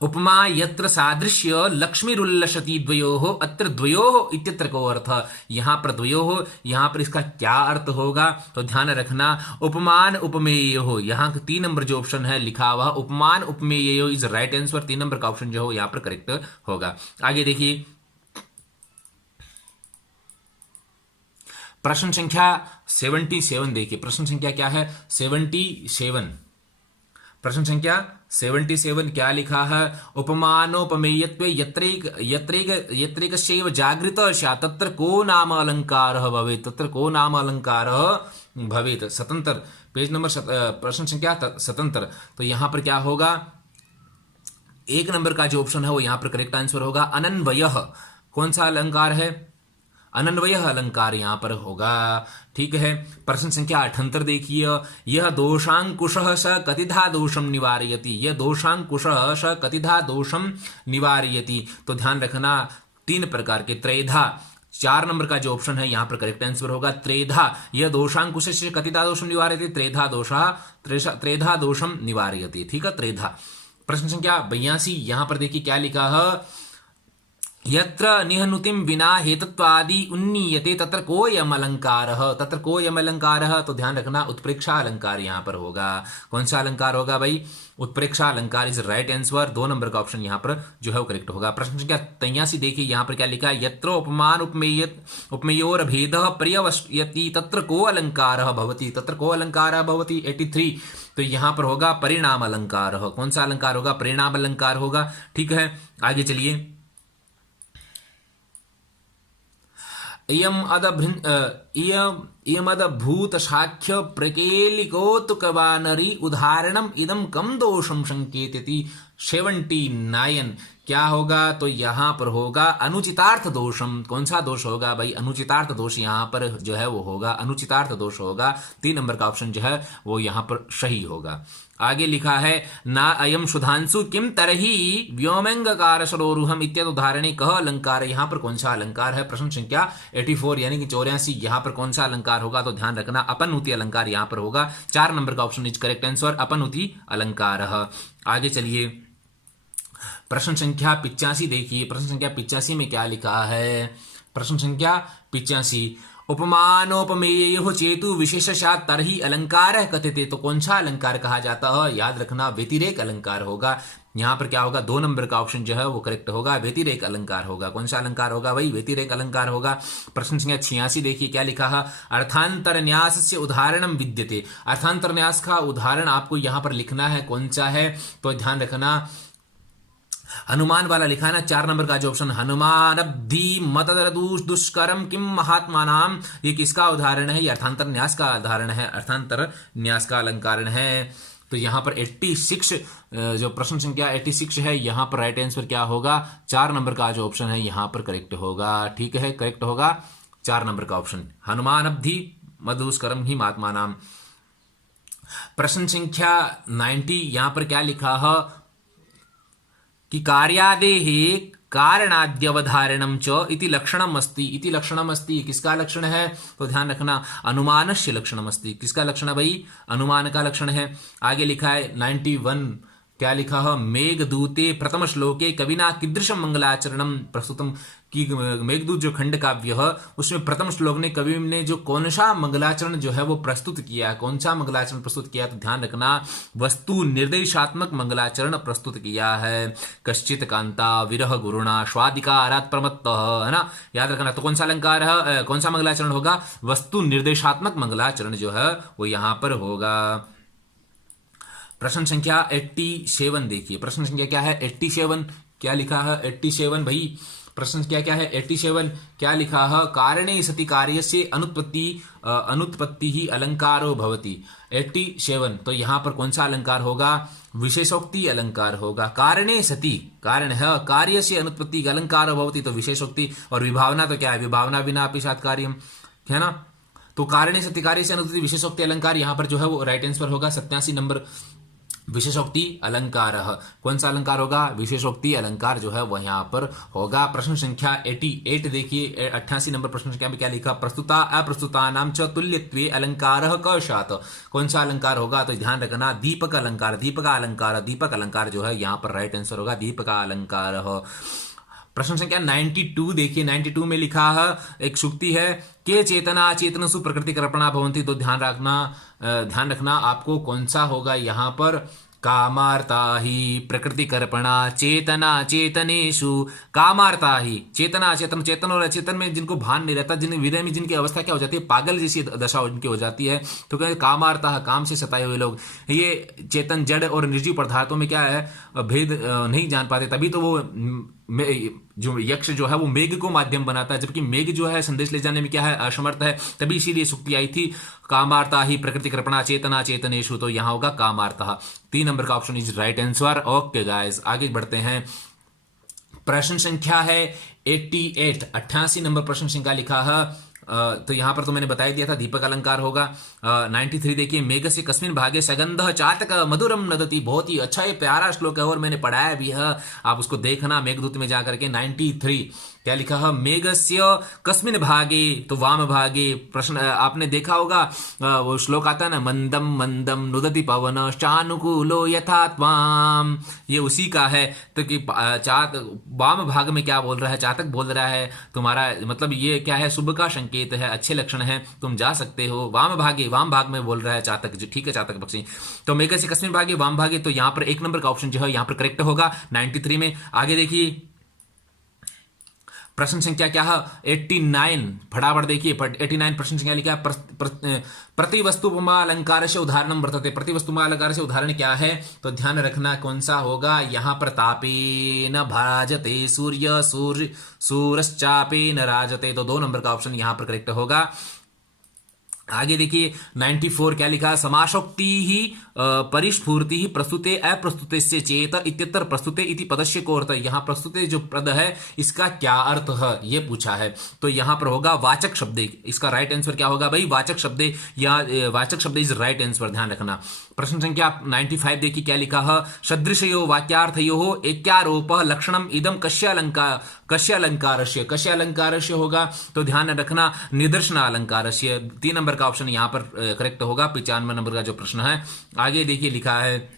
उपमा यत्र सादृश्य लक्ष्मीरुल्लसति द्वयोः अत्र द्वयोः इत्यत्र को अर्थ। यहाँ पर द्वयोः, यहाँ पर इसका क्या अर्थ होगा तो ध्यान रखना, उपमान उपमेयो, यहाँ 3 नंबर जो ऑप्शन है लिखा हुआ उपमान उपमेयो इज राइट आंसर। 3 नंबर का ऑप्शन जो हो यहाँ पर करेक्ट होगा। आगे देखिए प्रश्न संख्या 77 देखिए, प्रश्न संख्या क्या है 77। प्रश्न संख्या 77 क्या लिखा है, उपमानोपमेयत्वे यत्रैकस्यैव जागृत स्यात् तत्र को नाम अलंकारः भवेत्, तत्र को नाम अलंकारः भवेत्। 77 पेज नंबर प्रश्न संख्या 77। तो यहां पर क्या होगा, 1 नंबर का जो ऑप्शन है वो यहां पर करेक्ट आंसर होगा अनन्वयः। कौन सा अलंकार है, अनन्वयः अलंकार यहां पर होगा। ठीक है, प्रश्न संख्या 78 देखिए, यह दोषांकुशः स कतिधा दोषम निवारयति, यह दोषांकुशः स कतिधा दोषम निवारयति। तो ध्यान रखना 3 प्रकार के त्रेधा, 4 नंबर का जो ऑप्शन है यहां पर करेक्ट आंसर होगा त्रेधा। यह दोषांकुश से कतिधा दोषम निवारयति, त्रेधा दोषम निवारयति। ठीक है, त्रेधा। प्रश्न संख्या 82 यहां पर देखिए क्या लिखा है, यत्र निहनुतिम विना हेतुत्वादि उन्नीयते तत्र कोयम अलंकारः, तत्र कोयम अलंकारः। तो ध्यान रखना उत्प्रेक्षा अलंकार यहां पर होगा। कौन सा अलंकार होगा भाई, उत्प्रेक्षा अलंकार इज राइट आंसर। 2 नंबर का ऑप्शन यहां पर जो है वो करेक्ट होगा। प्रश्न संख्या 83 देखिए, यहां पर क्या लिखा है, यत्र उपमान उपमेयोर भेदः पर्यवस्यति तत्र को अलंकारः भवति, तत्र को अलंकारः भवति। 83 तो यहां पर होगा परिणाम अलंकार। कौन सा अलंकार होगा, परिणाम अलंकार होगा। ठीक है, आगे चलिए, इयमदभूत साख्य प्रकेलिकोत्कवानरी उदाहरणम इदम कम दोषम संकेतति। 79 क्या होगा, तो यहां पर होगा अनुचितार्थ दोषम। कौन सा दोष होगा भाई, अनुचितार्थ दोष यहां पर जो है वो होगा, अनुचितार्थ दोष होगा। 3 नंबर का ऑप्शन जो है वो यहां पर सही होगा। आगे लिखा है, ना अयम सुधांशु किम तरही व्योमंगकार सरोरुहम इत्यादि उदाहरणे कह अलंकार। यहां पर कौन सा अलंकार है, प्रश्न संख्या 84 यानी कि 84। यहां पर कौन सा अलंकार होगा, तो ध्यान रखना अपनउति अलंकार यहां पर होगा। 4 नंबर का ऑप्शन इज करेक्ट आंसर, अपनउति अलंकार। आगे चलिए, प्रश्न संख्या 85 देखिए, प्रश्न संख्या 85 में क्या लिखा है, प्रश्न संख्या 85, उपमानोपमेयो चेतु विशेषशात् तरहि अलंकार कथ्यते। तो कौन सा अलंकार कहा जाता है, याद रखना व्यतिरेक अलंकार होगा। यहां पर क्या होगा, 2 नंबर का ऑप्शन जो है वो करेक्ट होगा, व्यतिरेक अलंकार होगा। कौन सा अलंकार होगा भाई, व्यतिरेक अलंकार होगा। प्रश्न संख्या 86 देखिए क्या लिखा है, अर्थांतर न्यास से उदाहरणम विद्यते। अर्थांतर न्यास का उदाहरण आपको यहां पर लिखना है, कौन सा है, तो ध्यान रखना हनुमान वाला लिखा है ना, 4 नंबर का जो ऑप्शन हनुमान अब्धि मतदर दुष्करम किम महात्मा नाम, ये किसका उदाहरण है, ये अर्थांतर न्यास का उदाहरण है, अर्थांतर न्यास का अलंकरण है। तो यहां पर 86 जो प्रश्न संख्या 86 है यहां पर राइट आंसर क्या होगा, 4 नंबर का जो ऑप्शन है यहां पर करेक्ट होगा। ठीक है, करेक्ट होगा 4 नंबर का ऑप्शन, हनुमान अब्धि मधुष्करम ही महात्मा नाम। प्रश्न संख्या 90 यहां पर क्या लिखा है कि कार्यादेः कारणाद्यवधारणम च इति लक्षणम अस्ति, इति लक्षणम अस्ति किसका लक्षण है, तो ध्यान रखना अनुमानस्य लक्षणम अस्ति। किसका लक्षण है भाई, अनुमान का लक्षण है। आगे लिखा है 91 क्या लिखा है, मेघदूते प्रथम श्लोके कविना कीदृशम मंगलाचरणम प्रस्तुतम, कि मेघदूत जो खंड काव्य है उसमें प्रथम श्लोक ने कवि ने जो कौन सा मंगलाचरण जो है वो प्रस्तुत किया, कौन सा मंगलाचरण प्रस्तुत किया, तो ध्यान रखना वस्तु निर्देशात्मक मंगलाचरण प्रस्तुत किया है। कश्चित कांता विरह गुरुणा स्वादिका आरात प्रमत्त, है ना, याद रखना। तो कौन सा अलंकार है, कौन सा मंगलाचरण होगा, वस्तु निर्देशात्मक मंगलाचरण जो है वो यहां पर होगा। प्रश्न संख्या 87 देखिए, प्रश्न संख्या क्या है 87, क्या लिखा है 87 भाई, प्रश्न क्या है 87 क्या लिखा है, कारणे सति कार्यस्य अनुत्पत्ति ही अलंकारो भवति। 87 तो यहां पर कौन सा अलंकार होगा, विशेषोक्ति अलंकार होगा। कारणे सति कारण है, कार्य से अनुत्पत्ति अलंकारो भवति तो विशेषोक्ति, और विभावना तो क्या है, विभावना बिना अपि सात् कार्यम, है ना। तो कारणे सति कार्य से अनुत्पत्ति विशेषोक्ति अलंकार यहां पर जो है वो राइट आंसर होगा। 87 नंबर विशेषोक्ति अलंकार। कौन सा अलंकार होगा? विशेषोक्ति अलंकार जो है वह यहाँ पर होगा। प्रश्न संख्या 88 देखिए, 88 नंबर प्रश्न संख्या में क्या लिखा? प्रस्तुता अप्रस्तुता नाम च तुल्यत्वे अलंकार कशात। कौन सा अलंकार होगा? तो ध्यान रखना, दीपक अलंकार। दीपक अलंकार, दीपक अलंकार जो है यहाँ पर राइट आंसर होगा, दीपक अलंकार। प्रश्न संख्या 92 देखिए, 92 में लिखा है, एक सूक्ति है, के चेतना चेतनसु प्रकृति कल्पना भवन्ति। तो ध्यान रखना आपको कौन सा होगा यहाँ पर? कामार्ता ही प्रकृति कर्पणा चेतना चेतनेशु। कामार्ता ही, चेतना चेतन, चेतन और अचेतन में जिनको भान नहीं रहता, जिन विदय में जिनकी अवस्था क्या हो जाती है? पागल जैसी दशा उनकी हो जाती है। तो कहते कामार्ता, काम से सताए हुए लोग। ये चेतन जड़ और निर्जीव पदार्थों में क्या है? भेद नहीं जान पाते, तभी तो वो जो यक्ष जो है वो मेघ को माध्यम बनाता है, जबकि मेघ जो है संदेश ले जाने में क्या है? असमर्थ है। तभी इसीलिए सूक्ति आई थी, कामार्ता ही प्रकृति कृपणा चेतना चेतनेशु। तो यहां होगा कामार्ता। 3 नंबर का option is right answer. Okay guys, आगे बढ़ते हैं। प्रश्न संख्या है 88, 88 नंबर प्रश्न संख्या लिखा है। तो यहां पर तो मैंने बता ही दिया था, दीपक अलंकार होगा। 93 देखिए, मेघ से कस्मिन् भागे सगंध चातक मधुरम नदति। बहुत ही अच्छा ये प्यारा श्लोक है और मैंने पढ़ाया भी है, आप उसको देखना मेघदूत में जाकर के। 93 क्या लिखा है? मेघस्य कस्मिन् भागे, तो वाम भागे। प्रश्न आपने देखा होगा, वो श्लोक आता है ना, मंदम मंदम नुदति पवन चानुकूलो यथा त्वाम, ये उसी का है। तो कि वाम भाग में क्या बोल रहा है? चातक बोल रहा है तुम्हारा, मतलब ये क्या है? शुभ का संकेत है, अच्छे लक्षण है, तुम जा सकते हो। वाम भागे, वाम भाग में बोल रहा है चातक जी, ठीक है, चातक पक्षी। तो मेघ से कस्मिन् भागे वाम भागे, तो यहाँ पर 1 नंबर का ऑप्शन जो है यहाँ पर करेक्ट होगा 93 में। आगे देखिए, प्रश्न संख्या क्या है? 89, फटाफट देखिए। 89 प्रश्न संख्या लिखा है, प्रतिवस्तुपमा अलंकार से उदाहरण वर्तते। प्रतिवस्तुपमा अलंकार से उदाहरण क्या है? तो ध्यान रखना कौन सा होगा यहाँ पर? तापेन भाजते सूर्य सूरश्चापेन राजते। तो 2 नंबर का ऑप्शन यहाँ पर करेक्ट होगा। आगे देखिए 94 क्या लिखा? समासोक्ति ही परिस्फूर्ति ही प्रस्तुते अप्रस्तुते से चेत इत्यत्र प्रस्तुते इति पदस्य को अर्थ। यहाँ प्रस्तुते जो पद है इसका क्या अर्थ है ये पूछा है, तो यहाँ पर होगा वाचक शब्द। इसका राइट आंसर क्या होगा भाई? वाचक शब्द, या वाचक शब्द इज राइट आंसर, ध्यान रखना। प्रश्न संख्या 95 देखिए क्या लिखा है? सदृशयो वाक्यार्थयो एत्यारोप लक्षणम इदम कस्य अलंकारस्य होगा, तो ध्यान रखना निदर्शन अलंकारस्य। 3 नंबर का ऑप्शन यहाँ पर करेक्ट होगा। 95 नंबर का जो प्रश्न है। आगे देखिए लिखा है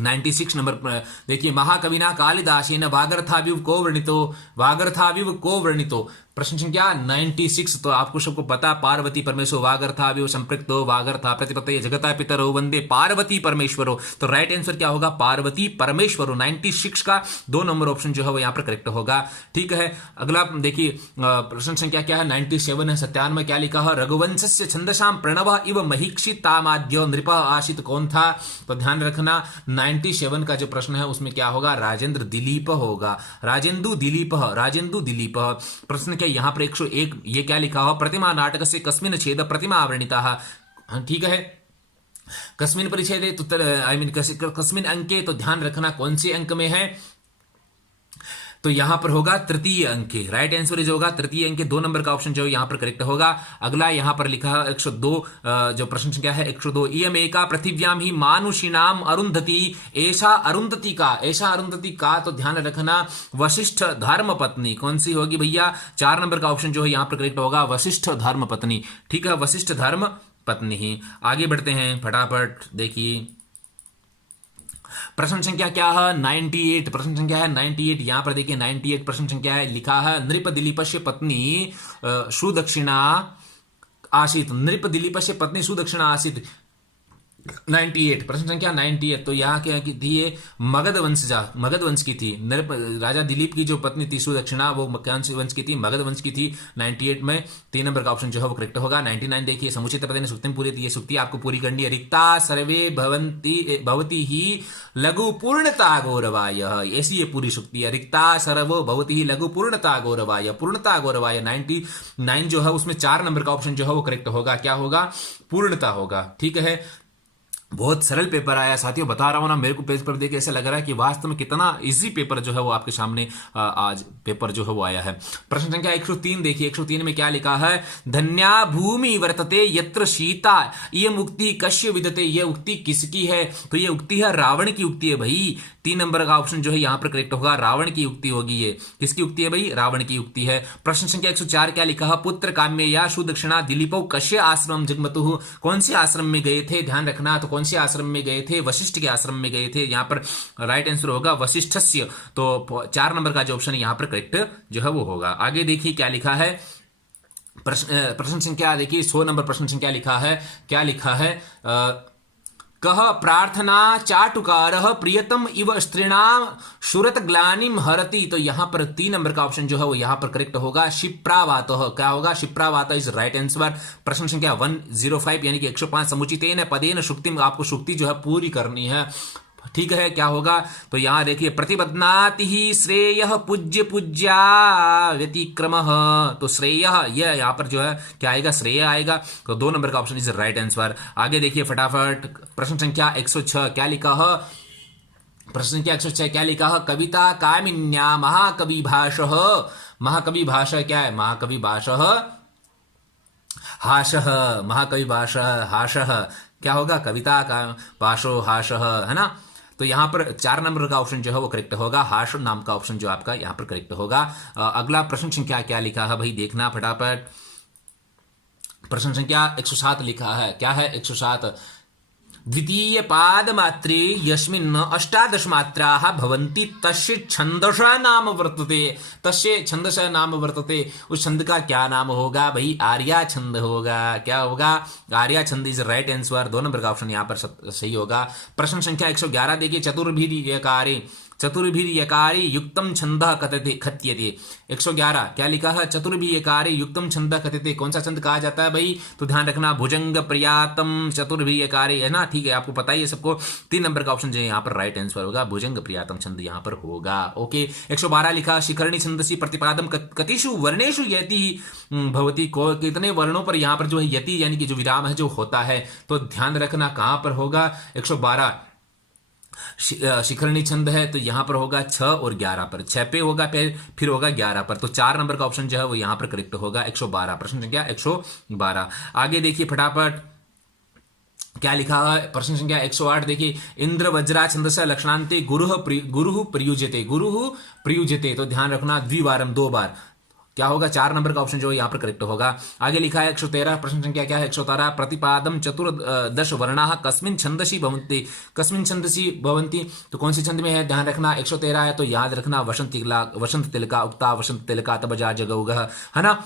96 नंबर देखिए, महाकविना कालिदासेन वागर्थाविव को वर्णितो। प्रश्न संख्या 96, तो आपको सबको पता, पार्वती परमेश्वर वागर्थाविव संपृक्तो वागर्था प्रतिपत्तये जगता पितरो वंदे पार्वती परमेश्वरो। तो राइट आंसर क्या होगा? पार्वती परमेश्वरो। 96 का 2 नंबर ऑप्शन जो है वो यहाँ पर करेक्ट होगा। ठीक है, अगला देखिए प्रश्न संख्या क्या है? 97 है। 97 क्या लिखा है? रघुवंशस्य छंदसाम प्रणव इव महीक्षितामाद्यो नृप आशित कौन था? तो ध्यान रखना 97 का जो प्रश्न है उसमें क्या होगा? राजेंद्र दिलीप होगा। राजेंदु दिलीप। प्रश्न क्या यहाँ पर 101 ये क्या लिखा हो? प्रतिमा नाटक से कस्मिन छेद प्रतिमा आवरणिता। ठीक है, कस्मिन परिच्छेदे, तो आई मीन कस्मिन अंके, तो ध्यान रखना कौन से अंक में है? तो यहां पर होगा तृतीय अंक। राइट आंसर जो होगा तृतीय अंक। 2 नंबर का ऑप्शन जो यहां पर करेक्ट होगा। अगला यहां पर लिखा है 102 जो प्रश्न संख्या है 102, इयम एका पृथिव्याम ही मानुषिणाम अरुंधति। ऐसा अरुंधति का तो ध्यान रखना वशिष्ठ धर्म पत्नी। कौन सी होगी भैया? 4 नंबर का ऑप्शन जो है यहां पर करेक्ट होगा वशिष्ठ धर्म पत्नी। ठीक है, वशिष्ठ धर्म पत्नी ही। आगे बढ़ते हैं फटाफट देखिए, प्रश्न संख्या क्या है? 98। प्रश्न संख्या है 98। यहां पर देखिए 98 प्रश्न संख्या है, लिखा है नृप दिलीपस्य पत्नी सुदक्षिणा आसीत। नृप दिलीपस्य पत्नी सुदक्षिणा आसीत। 98 प्रश्न संख्या 98। तो यहाँ क्या थी? ये मगध वंश की थी। राजा दिलीप की जो पत्नी थी सुदक्षिणा, वो कौन सी वंश की थी? मगध वंश की थी। 98 में 3 नंबर का ऑप्शन जो है वो करेक्ट होगा। 99 देखिए, समुचित पदे ने सुक्ति पूरी थी। ये सुक्ति आपको पूरी करनी है। रिक्ता सर्वे भवती ही लघु पूर्णता गौरवाय। ऐसी ये पूरी सुक्ति है। रिक्ता सर्वो भवती ही लघु पूर्णता गौरवाय। 99 जो है उसमें 4 नंबर का ऑप्शन जो है वो करेक्ट होगा। क्या होगा? पूर्णता होगा। ठीक है, बहुत सरल पेपर आया साथियों, बता रहा हूं ना, मेरे को पेज पर देख के ऐसा लग रहा है कि वास्तव में कितना इजी पेपर जो है वो आपके सामने आज पेपर जो है वो आया है। प्रश्न संख्या 103 देखिए, 103 में क्या लिखा है, धन्या भूमि वर्तते यत्र सीता, ये उक्ति कश्य विदते, ये उक्ति किसकी है, तो ये उक्ति है रावण की उक्ति है भाई। 3 नंबर का ऑप्शन जो है यहां पर करेक्ट होगा, रावण की उक्ति होगी। ये किसकी उक्ति है भाई, रावण की उक्ति है। प्रश्न संख्या 104 क्या लिखा है, पुत्र काम्य या सुदक्षिणा दिलीपो कश्य आश्रम जगमतु, कौन से आश्रम में गए थे, ध्यान रखना, तो कौन से आश्रम में गए थे, वशिष्ठ के आश्रम में गए थे। यहां पर राइट आंसर होगा वशिष्ठस्य, तो 4 नंबर का जो ऑप्शन है यहां पर करेक्ट जो है वो होगा। आगे देखिए क्या लिखा है, प्रश्न संख्या देखिए 100 नंबर प्रश्न संख्या लिखा है, क्या लिखा है, कह प्रार्थना चाटुकार प्रियतम इव स्त्रीणाम शुरत ग्लानिम हरति, तो यहां पर 3 नंबर का ऑप्शन जो है वो यहां पर करेक्ट होगा, शिप्रावात। क्या होगा, शिप्रावात इज राइट आंसर। प्रश्न संख्या 105 यानी कि 105 समुचितेन पदेन शुक्ति, आपको शुक्ति जो है पूरी करनी है, ठीक है। क्या होगा, तो यहां देखिए, प्रतिबद्धनाति ही श्रेय पूज्य पूज्या व्यतिक्रम, तो श्रेय यह यहां पर जो है क्या आएगा, श्रेय आएगा, तो 2 नंबर का ऑप्शन इज राइट आंसर। आगे देखिए फटाफट, प्रश्न संख्या 106 क्या लिखा है, प्रश्न संख्या 106 क्या लिखा है, कविता कामिन्या महाकवि भाषः, महाकवि भाषा क्या है, महाकवि भाषः हाशः, महाकवि भाषा हाशः, क्या होगा, कविता का पाशो हाशः, है ना। तो यहां पर 4 नंबर का ऑप्शन जो है वो करेक्ट होगा, हाश नाम का ऑप्शन जो आपका यहां पर करेक्ट होगा। अगला प्रश्न संख्या क्या लिखा है भाई, देखना फटाफट, प्रश्न संख्या 107 लिखा है, क्या है 107, द्वितीय पाद मात्रे यस्मिन् 18 मात्राः भवन्ति तस्य छन्दसः नाम वर्तते, तस्य छन्दसः नाम वर्तते, उस छंद का क्या नाम होगा भाई, आर्या छंद होगा। क्या होगा, आर्या छंद इज राइट आंसर, 2 नंबर का ऑप्शन यहां पर सही होगा। प्रश्न संख्या 111 देखिए, चतुर्भिर्यकारे, चतुर्भिर्यकारे युक्तम छंदः कथ्यते खत्यते, 111 क्या लिखा है, चतुर्भिर्यकारे युक्तम छंदः कथ्यते, कौन सा छंद कहा जाता है भाई, तो ध्यान रखना भुजंग प्रियातम चतुर्भिर्यकारे, है ना, ठीक है, आपको पता ही है सबको। 3 नंबर का ऑप्शन जो है यहाँ पर राइट आंसर होगा, भुजंग प्रियातम छंद यहाँ पर होगा। ओके, 112 लिखा, शिखरणी छंदसी प्रतिपादम कतिषु वर्णेषु यति भवती, को कितने वर्णों पर यहाँ पर जो है यति यानी कि जो विराम है जो होता है, तो ध्यान रखना कहां पर होगा, 112 शिखरणी छंद है तो यहां पर होगा 6 और 11 पर, 6 पे होगा, फिर होगा 11 पर, तो 4 नंबर का ऑप्शन जो है वो यहां पर करेक्ट होगा, 112, प्रश्न संख्या 112। आगे देखिए फटाफट क्या लिखा है, प्रश्न संख्या 108 देखिए, इंद्र वज्रा छंदस्य लक्षणांते गुरुः प्रयुज्यते, गुरुः प्रयुज्यते, तो ध्यान रखना द्विवारम 2 बार, क्या होगा, 4 नंबर का ऑप्शन जो है यहाँ पर करेक्ट होगा। आगे लिखा है 113, प्रश्न संख्या क्या है 113, प्रतिपादम चतुर्दश वर्णाः कस्मिन् छंदसि भवन्ति, कस्मिन् छंदसि भवन्ति, तो कौन सी छंद में है, ध्यान रखना 113 है तो याद रखना वसंत तिलका उक्ता वसंत तिलका तब जा जगौगः, है ना,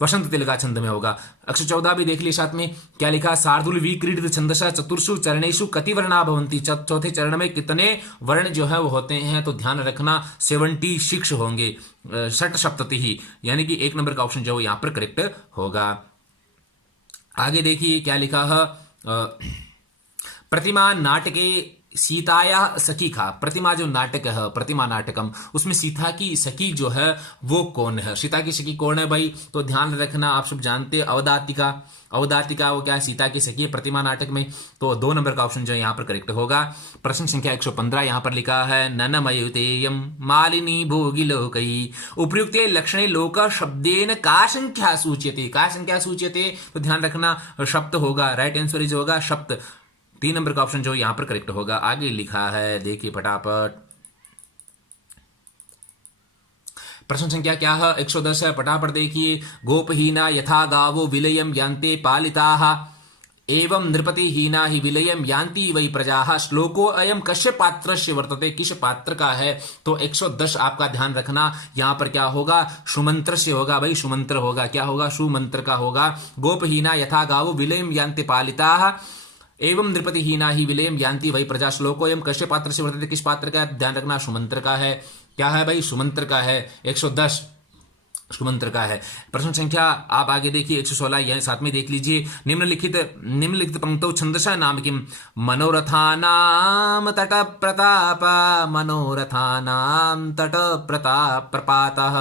वसंत तिलका छंद में होगा। 114 भी देख लिए साथ में, क्या लिखा, शार्दूल विक्रीडित छंदसा चतुर्षु चरणेषु कति वर्णा भवन्ति, चौथे चरण में कितने वर्ण जो है वो होते हैं, तो ध्यान रखना 76 होंगे, 6 ही, यानी कि 1 नंबर का ऑप्शन जो है यहाँ पर करेक्ट होगा। आगे देखिए क्या लिखा है, प्रतिमा नाटके सीताया सखी खा, प्रतिमा जो नाटक है, प्रतिमा नाटकम, उसमें सीता की सखी जो है वो कौन है, सीता की सखी कौन है भाई, तो ध्यान रखना, आप सब जानते हैं अवदातिका, अवदातिका वो क्या है, सीता की सखी है प्रतिमा नाटक में, तो 2 नंबर का ऑप्शन जो है यहाँ पर करेक्ट होगा। प्रश्न संख्या 115 यहाँ पर लिखा है, ननमयुतेयम मालिनी भोगिलोकई उपयुक्ते लक्षणे लोक शब्देन का संख्या सूच्यते, का संख्या सूच्यते, तो ध्यान रखना शब्द होगा, राइट आंसर इज होगा शब्द, 3 नंबर का ऑप्शन जो यहां पर करेक्ट होगा। आगे लिखा है देखिए फटाफट, प्रश्न संख्या क्या है 110 है, फटाफट देखिए, गोपहीना यथा गावो विलयम यान्ते पालिताः एवं नृपतिहीना ही विलयम यान्ति वै प्रजाः, श्लोको अयम कस्य पात्रस्य वर्तते, किस पात्र का है, तो 110 आपका ध्यान रखना, यहां पर क्या होगा, सुमंत्र से होगा भाई, सुमंत्र होगा, क्या होगा, सुमंत्र का होगा। गोपहीना यथा गावो विलयम यान्ते पालिताः एवं नृपतिहीना ही विलयम यान्ति वही प्रजा, श्लोकोयम कश्य पात्र से वर्तते, किस पात्र का, ध्यान रखना सुमंत्र का है, क्या है भाई, सुमंत्र का है। 110 सुमंत्र का है। प्रश्न संख्या आप आगे देखिए 116 यह साथ में देख लीजिए। निम्नलिखित पंक्तौ छंदसा नाम किम मनोरथानाम तट प्रताप मनोरथानाम तट प्रताप प्रपातः।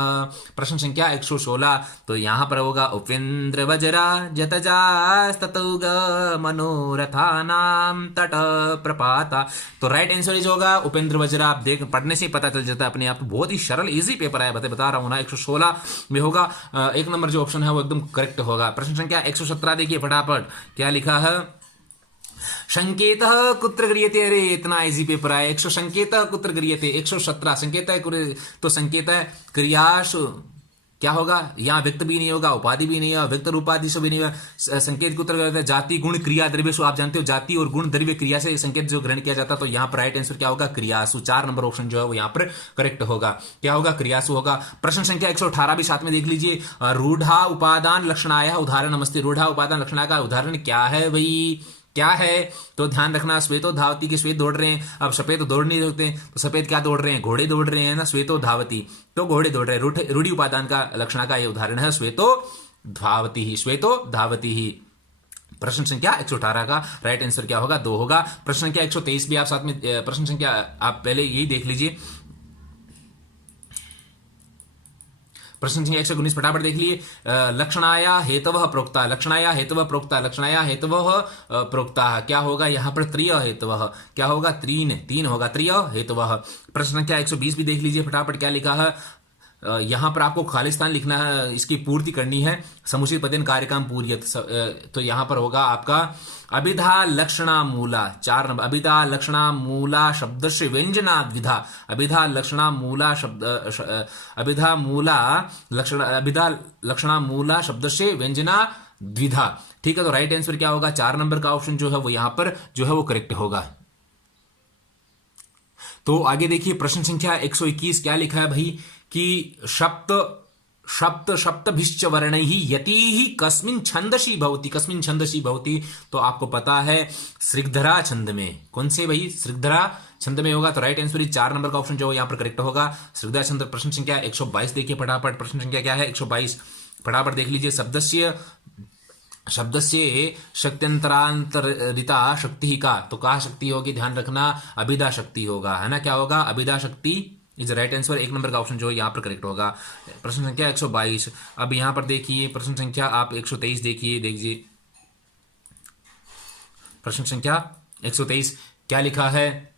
प्रश्न संख्या 116 तो यहाँ पर होगा उपेन्द्र वज्रा जतजास्ततुग मनोरथानाम तट प्रपाता। तो राइट आंसर इज होगा उपेन्द्र वज्रा। आप देख पढ़ने से ही पता चल जाता है अपने आप। बहुत ही सरल इजी पेपर है, बता रहा हूं ना। 116 में होगा एक नंबर जो ऑप्शन है वो एकदम करेक्ट होगा। प्रश्न संख्या 117 देखिए फटाफट क्या लिखा है। संकेत कुत्र गृह्यते। अरे इतना इजी पेपर है। 100 संकेत कुत्र गृह्यते 117 संकेत है तो संकेत है क्रियासु क्या होगा, यहाँ व्यक्त भी नहीं होगा, उपाधि भी नहीं है, व्यक्त और उपाधि से भी नहीं होगा। संकेत को उत्तर है जाति गुण क्रिया द्रव्य। सो आप जानते हो जाति और गुण द्रव्य क्रिया से संकेत जो ग्रहण किया जाता है। तो यहाँ पर राइट आंसर क्या होगा क्रियासु। 4 नंबर ऑप्शन जो है वो यहाँ पर करेक्ट होगा। क्या होगा क्रियासु होगा। प्रश्न संख्या 118 भी साथ में देख लीजिए। रूढ़ा उपादान लक्षणाया उदाहरण नमस्ते। रूढ़ा उपादान लक्षणा का उदाहरण क्या है भाई, क्या है तो ध्यान रखना। श्वेतो धावती के श्वेत दौड़ रहे हैं। अब सफेद तो दौड़ नहीं सकते तो सफेद क्या दौड़ रहे हैं, घोड़े दौड़ रहे हैं ना। श्वेतो धावती तो घोड़े दौड़ रहे हैं। रूढ़ी उपादान का लक्षणा का ये उदाहरण है श्वेतो धावती ही, श्वेतो धावती ही। प्रश्न संख्या 118 का राइट आंसर क्या होगा 2 होगा। प्रश्न संख्या 123 भी आप साथ में प्रश्न संख्या आप पहले यही देख लीजिए। प्रश्न संख्या 119 फटाफट देख लिए। लक्षणाया हेतवः प्रोक्ता लक्षणाया हेतवः प्रोक्ता लक्षणाया हेतवः प्रोक्ता क्या होगा यहाँ पर त्रिय हेतवः। क्या होगा तीन होगा त्रिय हेतवः। प्रश्न संख्या 120 भी देख लीजिए फटाफट क्या लिखा है। यहाँ पर आपको खालिस्तान लिखना है, इसकी पूर्ति करनी है। समुचित पदेन कार्यक्रम पूर्यत। तो यहाँ पर होगा आपका अभिधा लक्षणा मूला 4 नंबर। अभिधा लक्षणा मूला शब्द से व्यंजना द्विधा। अभिधा लक्षणा मूला शब्द अभिधा लक्षणा मूला शब्द से व्यंजना द्विधा। ठीक है, तो राइट आंसर क्या होगा 4 नंबर का ऑप्शन जो है वो यहाँ पर जो है वो करेक्ट होगा। तो आगे देखिए प्रश्न संख्या 121 क्या लिखा है भाई कि शब्दभिश्च वर्णैः यतिः कस्मिन् छंदसि भवति। कस्मिन् छंदसि भवति तो आपको पता है श्रृगधरा छंद में। कौन से भाई श्रृगधरा छंद में होगा। तो राइट आंसर 4 नंबर का ऑप्शन जो है यहाँ पर करेक्ट होगा श्रृगधरा छंद। प्रश्न संख्या 122 देखिए फटाफट। प्रश्न संख्या क्या है 122 फटाफट देख लीजिए। शब्दस्य शक्त्यंतरांतरिता शक्ति का तो कहा शक्ति होगी, ध्यान रखना अभिधा शक्ति होगा, है ना। क्या होगा अभिधा शक्ति इज राइट आंसर। 1 नंबर का ऑप्शन जो है यहाँ पर करेक्ट होगा। प्रश्न संख्या 122। अब यहाँ पर देखिए प्रश्न संख्या आप 123 देखिए। प्रश्न संख्या 123 क्या लिखा है।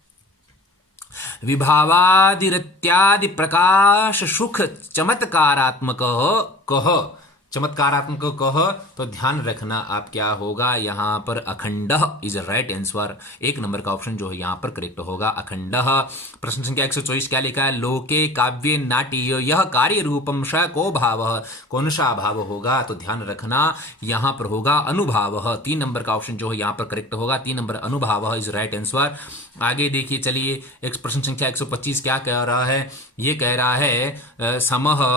विभावादिरत्यादि प्रकाश सुख चमत्कारात्मक कह। चमत्कारात्मक कह तो ध्यान रखना आप क्या होगा यहाँ पर अखंड इज राइट आंसर। 1 नंबर का ऑप्शन जो है यहाँ पर करेक्ट होगा अखंड। प्रश्न संख्या 124 क्या लिखा है। लोके काव्य नाट्य यह कार्य रूपम स को भाव। कौन सा भाव होगा तो ध्यान रखना यहाँ पर होगा अनुभाव। 3 नंबर का ऑप्शन जो है यहाँ पर करेक्ट होगा। 3 नंबर अनुभाव इज राइट आंसर। आगे देखिए चलिए एक प्रश्न संख्या 125 क्या कह रहा है। ये कह रहा है समः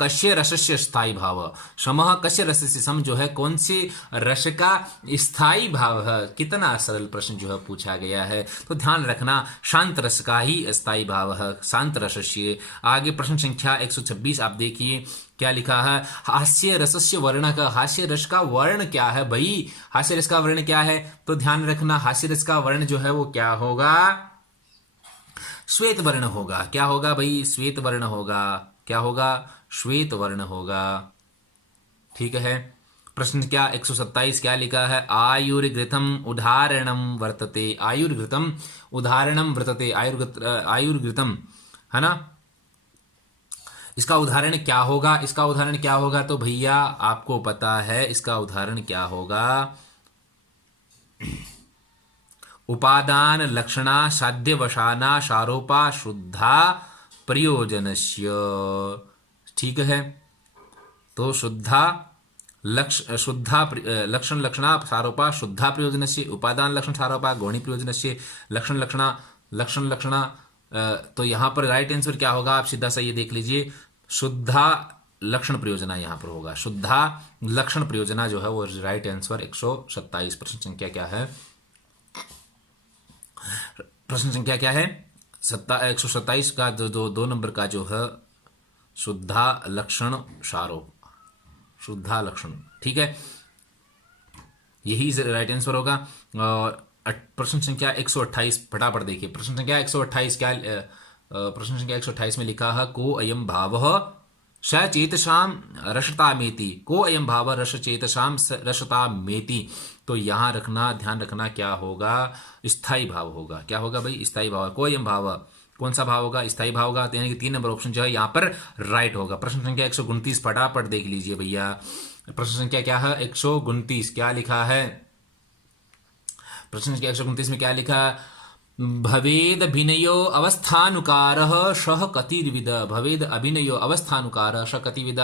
कस्य रसस्य स्थायी भाव। समः कस्य रसस्य सम जो है कौन से रस का स्थायी भाव है। कितना सरल प्रश्न जो है पूछा गया है। तो ध्यान रखना शांत रस का ही स्थायी भाव है शांत रसस्य। आगे प्रश्न संख्या 126 आप देखिए क्या लिखा है। हास्य रसस्य वर्ण का हास्य रस का वर्ण क्या है भाई। हास्य रस का वर्ण क्या है तो ध्यान रखना हास्य रस का वर्ण जो है वो क्या होगा श्वेत वर्ण होगा। क्या होगा भाई श्वेत वर्ण होगा। क्या होगा श्वेत वर्ण होगा। ठीक है। प्रश्न क्या 127 क्या लिखा है। आयुर्घृतम उदाहरणम वर्तते। आयुर्घृतम उदाहरणम वर्तते। आयुर्घृतम है ना। इसका उदाहरण क्या होगा। इसका उदाहरण क्या होगा तो भैया आपको पता है इसका उदाहरण क्या होगा। उपादान लक्षणा साध्यवशाना शारोपा शुद्धा प्रयोजनस्य। ठीक है, तो लक्षण लक्षणा सारोपा शुद्धा प्रयोजनस्य। उपादान लक्षण सारोपा गौणी प्रयोजनस्य। लक्षण लक्षणा तो यहाँ पर राइट आंसर क्या होगा आप सीधा सा ये देख लीजिए शुद्धा लक्षण प्रयोजना यहाँ पर होगा। शुद्धा लक्षण प्रयोजना जो है वो राइट आंसर 127। प्रश्न संख्या क्या है। प्रश्न संख्या क्या है 127 का दो नंबर का जो है शुद्धा लक्षण शारोप, शुद्धा लक्षण, ठीक है, यही राइट आंसर होगा। और प्रश्न संख्या 128 फटाफट देखिए, प्रश्न संख्या 128 क्या, प्रश्न संख्या 128 में लिखा है को अयम भाव सचेतसाम रसतामेति, को अयम भाव रस चेतसाम रसतामेति। तो यहाँ रखना, ध्यान रखना क्या होगा, स्थायी भाव होगा। क्या होगा भाई, स्थायी भाव। को अयम भाव कौन सा भाव होगा, स्थायी भाव होगा। तो यानी कि 3 नंबर ऑप्शन जो है यहाँ पर राइट होगा। प्रश्न संख्या 129 फटाफट देख लीजिए भैया। प्रश्न संख्या क्या है 129, क्या लिखा है प्रश्न संख्या 129 में क्या लिखा है, भवेद अभिनयो अवस्थानुकारः सह कतिविध, भवेद अभिनयो अवस्थानुकारः सह कतिविध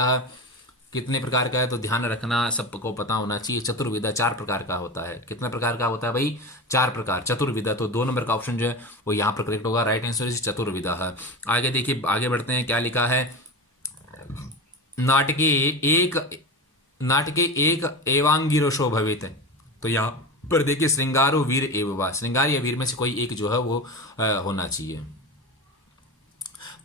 कितने प्रकार का है, तो ध्यान रखना, सबको पता होना चाहिए। चतुर्विधा 4 प्रकार का होता है। कितने प्रकार का होता है भाई, 4 प्रकार। चतुर्विधा, तो 2 नंबर का ऑप्शन जो है वो यहाँ पर करेक्ट होगा। राइट आंसर इज चतुर्विधा है। आगे देखिए, आगे बढ़ते हैं, क्या लिखा है, नाटके एक एवांगिरसो भवेत। तो यहाँ पर देखिए श्रृंगारो वीर एवं, श्रृंगार या वीर में से कोई एक जो है वो होना चाहिए।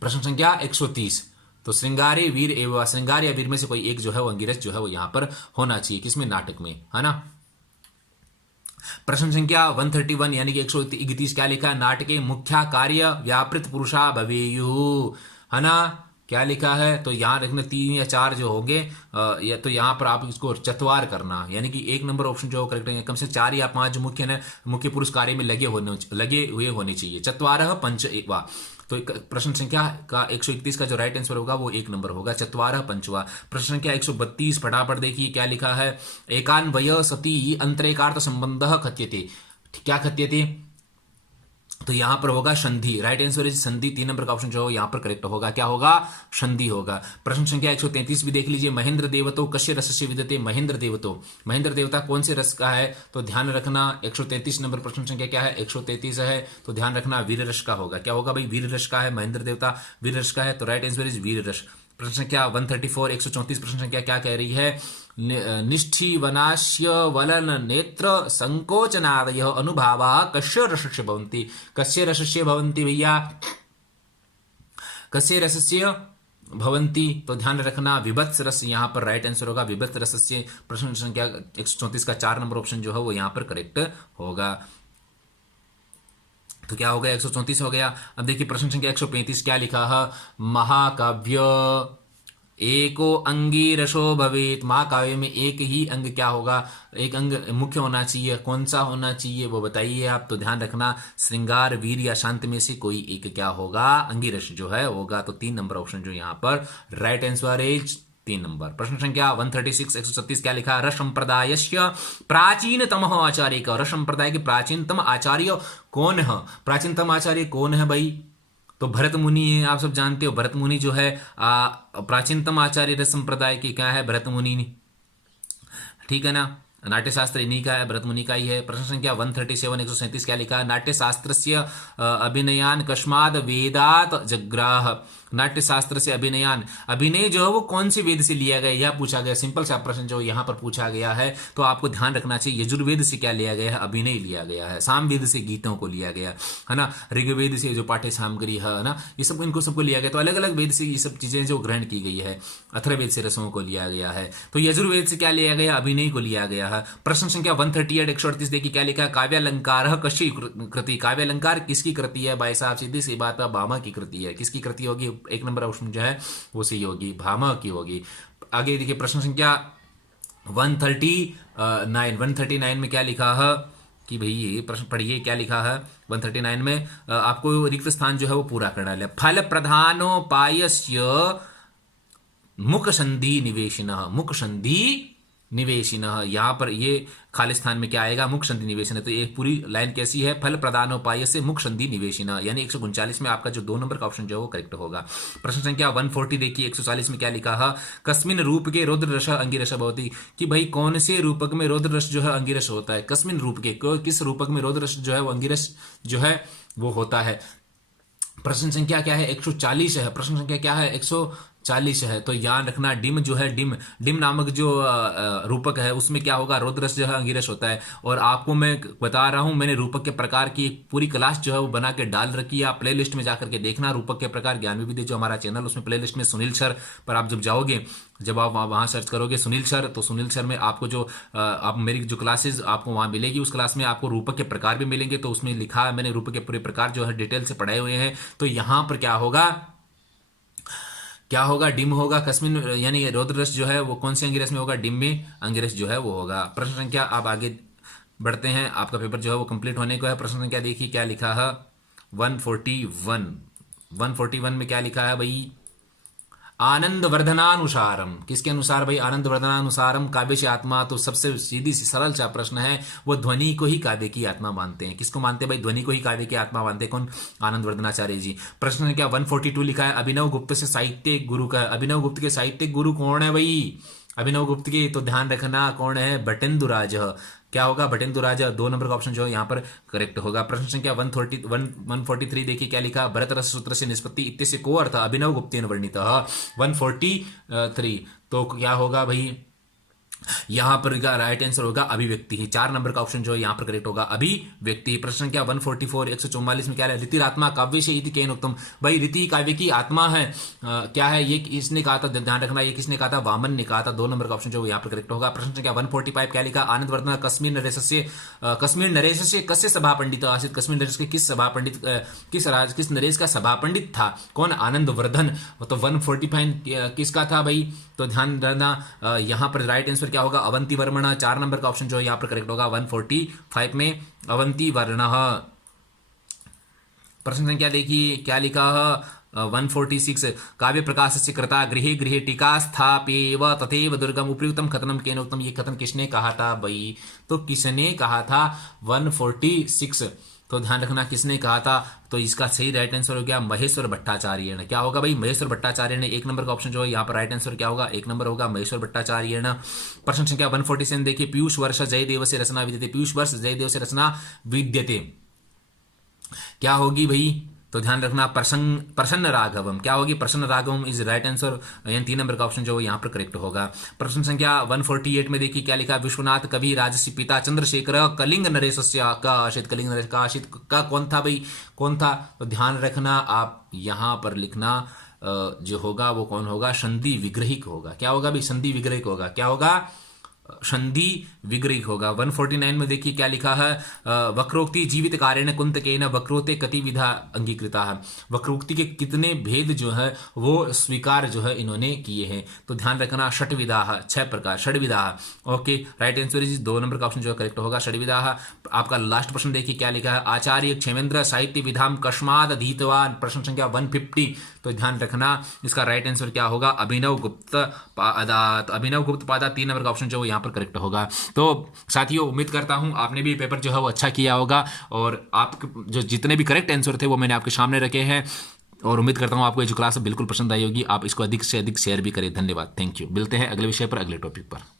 प्रश्न संख्या 130, तो श्रृंगारे वीर एवं, श्रृंगार या वीर में से कोई एक जो है वो अंगिरस जो है वो यहां पर होना चाहिए। किसमें, नाटक में, है ना। प्रश्न संख्या 131 यानी कि 131 क्या लिखा, नाटके मुख्या कार्य व्यापृत पुरुषा भवेयु, है ना। क्या लिखा है, तो यहाँ रखना 3 या 4 जो होंगे, या तो यहाँ पर आप इसको चतवार करना, यानी कि 1 नंबर ऑप्शन जो करेक्ट है, कम से 4 या 5 जो मुख्य पुरुष कार्य में लगे हुए होने चाहिए। चतवारः पंच वा, तो प्रश्न संख्या का 131 का जो राइट आंसर होगा वो 1 नंबर होगा, चतवारः पंचवा। प्रश्न संख्या 132 फटाफट देखिए, क्या लिखा है, एकान्वय सती अंतरेकार्थ संबंधः कथ्यते, क्या कथ्यते, तो यहां पर होगा संधि। राइट आंसर इज संधि। 3 नंबर का ऑप्शन जो यहां पर करेक्ट होगा, क्या होगा, संधि होगा। प्रश्न संख्या 133 भी देख लीजिए, महेंद्र देवतो कस्य रसस्य विद्यते, महेंद्र देवतो, महेंद्र देवता कौन से रस का है, तो ध्यान रखना 133 नंबर प्रश्न संख्या क्या है, 133 है, तो ध्यान रखना वीर रस का होगा। क्या होगा भाई, वीर रस का है, महेंद्र देवता वीर रस का है, तो राइट आंसर इज वीर रस। प्रश्न संख्या 134 134 प्रश्न संख्या क्या कह रही है, निष्ठीवनास्य वलन नेत्र संकोचनादयः अनुभावाः कस्य रसस्य भवन्ति, कस्य रसस्य भवन्ति भैया, कस्य रसस्य भवन्ति, तो ध्यान रखना विभत्स रस यहाँ पर राइट आंसर होगा, विभत्स रसस्य। प्रश्न संख्या 134 का 4 नंबर ऑप्शन जो है वो यहाँ पर करेक्ट होगा। तो क्या हो गया, 134 हो गया। अब देखिए प्रश्न संख्या 135 क्या लिखा है, महाकाव्य एको अंगिरसो भवेत, महाकाव्य में एक ही अंग क्या होगा, एक अंग मुख्य होना चाहिए, कौन सा होना चाहिए वो बताइए आप। तो ध्यान रखना श्रृंगार वीर या शांत में से कोई एक क्या होगा, अंगिरस जो है होगा। तो 3 नंबर ऑप्शन जो यहाँ पर राइट आंसर इज 3 नंबर। प्रश्न संख्या 136 136 क्या लिखा, रस संप्रदायस्य प्राचीनतम आचार्य का, रस संप्रदाय के प्राचीनतम आचार्य कौन है, प्राचीनतम आचार्य कौन है भाई, तो भरत मुनि है, आप सब जानते हो। भरत मुनि जो है प्राचीनतम आचार्य रस संप्रदाय की क्या है, भरत मुनि, ठीक है ना। नाट्य शास्त्र इन्हीं का है, भरत मुनि का ही है। प्रश्न संख्या 137 137 क्या लिखा है, नाट्य शास्त्र से अभिनयान कस्माद वेदात जग्राह, नाट्य शास्त्र से अभिनयान, अभिनय जो है वो कौन से वेद से लिया गया, यह पूछा गया। सिंपल सा प्रश्न जो यहाँ पर पूछा गया है, तो आपको ध्यान रखना चाहिए यजुर्वेद से क्या लिया गया है, अभिनय लिया गया है। सामवेद से गीतों को लिया गया है ना, ऋग्वेद से जो पाठ्य सामग्री है ना, ये सब इनको सबको लिया गया। तो अलग अलग वेद से ये सब चीजें जो ग्रहण की गई है, अथर्ववेद से रसों को लिया गया है, तो यजुर्वेद से क्या लिया गया, अभिनय को लिया गया है। प्रश्न संख्या 138 138 देखिए क्या लिखा है, काव्यालंकार कशी कृति, काव्यालंकार किसकी कृति है भाई साहब, सीधी सी बात है, भामा की कृति है। किसकी कृति होगी, 1 नंबर ऑप्शन जो है वो सही होगी, भामा की होगी। आगे देखिए प्रश्न संख्या 139 में क्या लिखा है कि भाई ये प्रश्न पढ़िए, क्या लिखा है 139 में, आपको रिक्त स्थान जो है वो पूरा करना है। फल प्रधानोपायस्य मुख संधि निवेशिन, मुख संधि निवेशिन, यहाँ पर ये खाली स्थान में क्या आएगा, मुख संधि निवेशन। तो ये पूरी लाइन कैसी है, फल प्रदानोपाय से मुख संधि निवेशिन, यानी 139 में आपका जो 2 नंबर का ऑप्शन जो है वो करेक्ट होगा। प्रश्न संख्या 140 देखिए 140 में क्या लिखा है, कस्मिन रूप के रौद्र रस अंगिरस भवति, कि भाई कौन से रूपक में रौद्र रस जो है अंगिरस होता है, कस्मिन रूप के, किस रूपक में रौद्र रस जो है वो अंगिरस जो है वो होता है। प्रश्न संख्या क्या है 140 है, प्रश्न संख्या क्या है 40 है। तो याद रखना डिम जो है, डिम डिम नामक जो रूपक है उसमें क्या होगा, रौद्ररस जो है अंगिरस होता है। और आपको मैं बता रहा हूं, मैंने रूपक के प्रकार की एक पूरी क्लास जो है वो बना के डाल रखी है, आप प्ले लिस्ट में जाकर के देखना, रूपक के प्रकार ज्ञान विविधि जो हमारा चैनल, उसमें प्ले लिस्ट में सुनील सर पर आप जब जाओगे, जब आप वहाँ सर्च करोगे सुनील सर, तो सुनील सर में आपको जो आप मेरी जो क्लासेस आपको वहाँ मिलेगी, उस क्लास में आपको रूपक के प्रकार भी मिलेंगे। तो उसमें लिखा है मैंने, रूपक के पूरे प्रकार जो है डिटेल से पढ़ाए हुए हैं। तो यहाँ पर क्या होगा, क्या होगा, डिम होगा, कस्मिन यानी रौद्ररस जो है वो कौन से अंगिरस में होगा, डिम में अंगिरस जो है वो होगा। प्रश्न संख्या, आप आगे बढ़ते हैं, आपका पेपर जो है वो कंप्लीट होने को है। प्रश्न संख्या देखिए क्या लिखा है, 141 में क्या लिखा है भाई, आनंद वर्धनानुसारम, किसके अनुसार भाई, आनंद वर्धनानुसारम काव्य से आत्मा। तो सबसे सीधी सी सरल सा प्रश्न है, वो ध्वनि को ही काव्य की आत्मा मानते हैं। किसको मानते हैं भाई, ध्वनि को ही काव्य की आत्मा मानते हैं। कौन, आनंद वर्धनाचार्य जी। प्रश्न है क्या, 142 लिखा है, अभिनव गुप्त से साहित्यिक गुरु का, अभिनव गुप्त के साहित्यिक गुरु कौन है भाई, अभिनव गुप्त की, तो ध्यान रखना कौन है, बटेंदुराज। क्या होगा, बटेंदुराज। 2 नंबर का ऑप्शन जो है यहाँ पर करेक्ट होगा। प्रश्न संख्या 143 देखिए क्या लिखा, भरत रस सूत्र से निष्पत्ति इत्यस्य को अर्थ अभिनव गुप्तेन वर्णित। 143, तो क्या होगा भाई, यहां पर राइट आंसर होगा अभिव्यक्ति ही। 4 नंबर का ऑप्शन जो है यहां पर करेक्ट होगा, अभिव्यक्ति। प्रश्न क्या 144 144 में क्या है, रीतिरात्मा काव्य से इति केन उत्तम। भाई रीति काव्य की आत्मा है, क्या है ये, किसने कहा था, ध्यान रखना, ये किसने कहा था, वामन ने कहा था। 2 नंबर का ऑप्शन जो यहाँ पर करेक्ट होगा। प्रश्न क्या 145 क्या लिखा, आनंद वर्धन कश्मीर नरेश कस्य सभा पंडित आसित, कश्मीर नरेश के किस सभा पंडित, किस नरेश का सभा पंडित था, कौन, आनंद वर्धन। तो 145 किसका था भाई, तो ध्यान रखना यहां पर राइट आंसर क्या होगा, अवंती वर्मण। 4 नंबर का ऑप्शन जो है यहां पर करेक्ट होगा 145 में, अवंती वर्ण। प्रश्न संख्या देखिए क्या लिखा है, 146 काव्य प्रकाश से कृता गृहे गृहे टीका स्थापेव तथैव दुर्गम उपयुक्तम कथनम केन उत्तम। ये कथन किसने कहा था भाई, तो किसने कहा था, 146, तो ध्यान रखना किसने कहा था। तो इसका सही राइट आंसर हो गया महेश्वर भट्टाचार्य ने। क्या होगा भाई, महेश्वर भट्टाचार्य ने। 1 नंबर का ऑप्शन जो है यहाँ पर राइट आंसर क्या होगा, 1 नंबर होगा महेश्वर भट्टाचार्य ने। प्रश्न संख्या 147 देखिए, पीयूष वर्ष जयदेव से रचना विद्यते, पीयूष वर्ष जयदेव से रचना विद्यते, क्या होगी भाई, तो ध्यान रखना प्रसन्न राघवम। क्या होगी, प्रसन्न राघवम इज राइट आंसर, यानी 3 नंबर का ऑप्शन जो यहाँ पर करेक्ट होगा। प्रश्न संख्या 148 में देखिए क्या लिखा, विश्वनाथ कवि राजसी पिता चंद्रशेखर कलिंग नरेश का आशित, कलिंग नरेश का आशित का कौन था भाई, कौन था, तो ध्यान रखना आप यहाँ पर लिखना जो होगा वो कौन होगा, संधि विग्रहिक होगा। क्या होगा भाई, संधि विग्रहिक होगा। क्या होगा, संधि विग्रहिक होगा। 149 में देखिए क्या लिखा है, वक्रोक्ति जीवित कार्यण कुंतकेन वक्रोते कति विधा अंगीकृता है। वक्रोक्ति के कितने भेद जो है वो स्वीकार जो है इन्होंने किए हैं, तो ध्यान रखना षटविधा, 6 प्रकार, षटविधा। Okay, right answer is 2 number का ऑप्शन जो है करेक्ट होगा, षटविधा। आपका लास्ट प्रश्न देखिए क्या लिखा है, आचार्य क्षेमेंद्र साहित्य विधाम कस्माद अधीतवान। प्रश्न संख्या 150, तो ध्यान रखना इसका राइट आंसर क्या होगा, अभिनव गुप्त पादात, अभिनव गुप्त पादात। 3 नंबर का ऑप्शन जो यहाँ पर करेक्ट होगा। तो साथियों उम्मीद करता हूं आपने भी पेपर जो है वो अच्छा किया होगा, और आप जो जितने भी करेक्ट आंसर थे वो मैंने आपके सामने रखे हैं, और उम्मीद करता हूं आपको ये जो क्लास बिल्कुल पसंद आई होगी। आप इसको अधिक से अधिक शेयर भी करें। धन्यवाद, थैंक यू। मिलते हैं अगले विषय पर, अगले टॉपिक पर।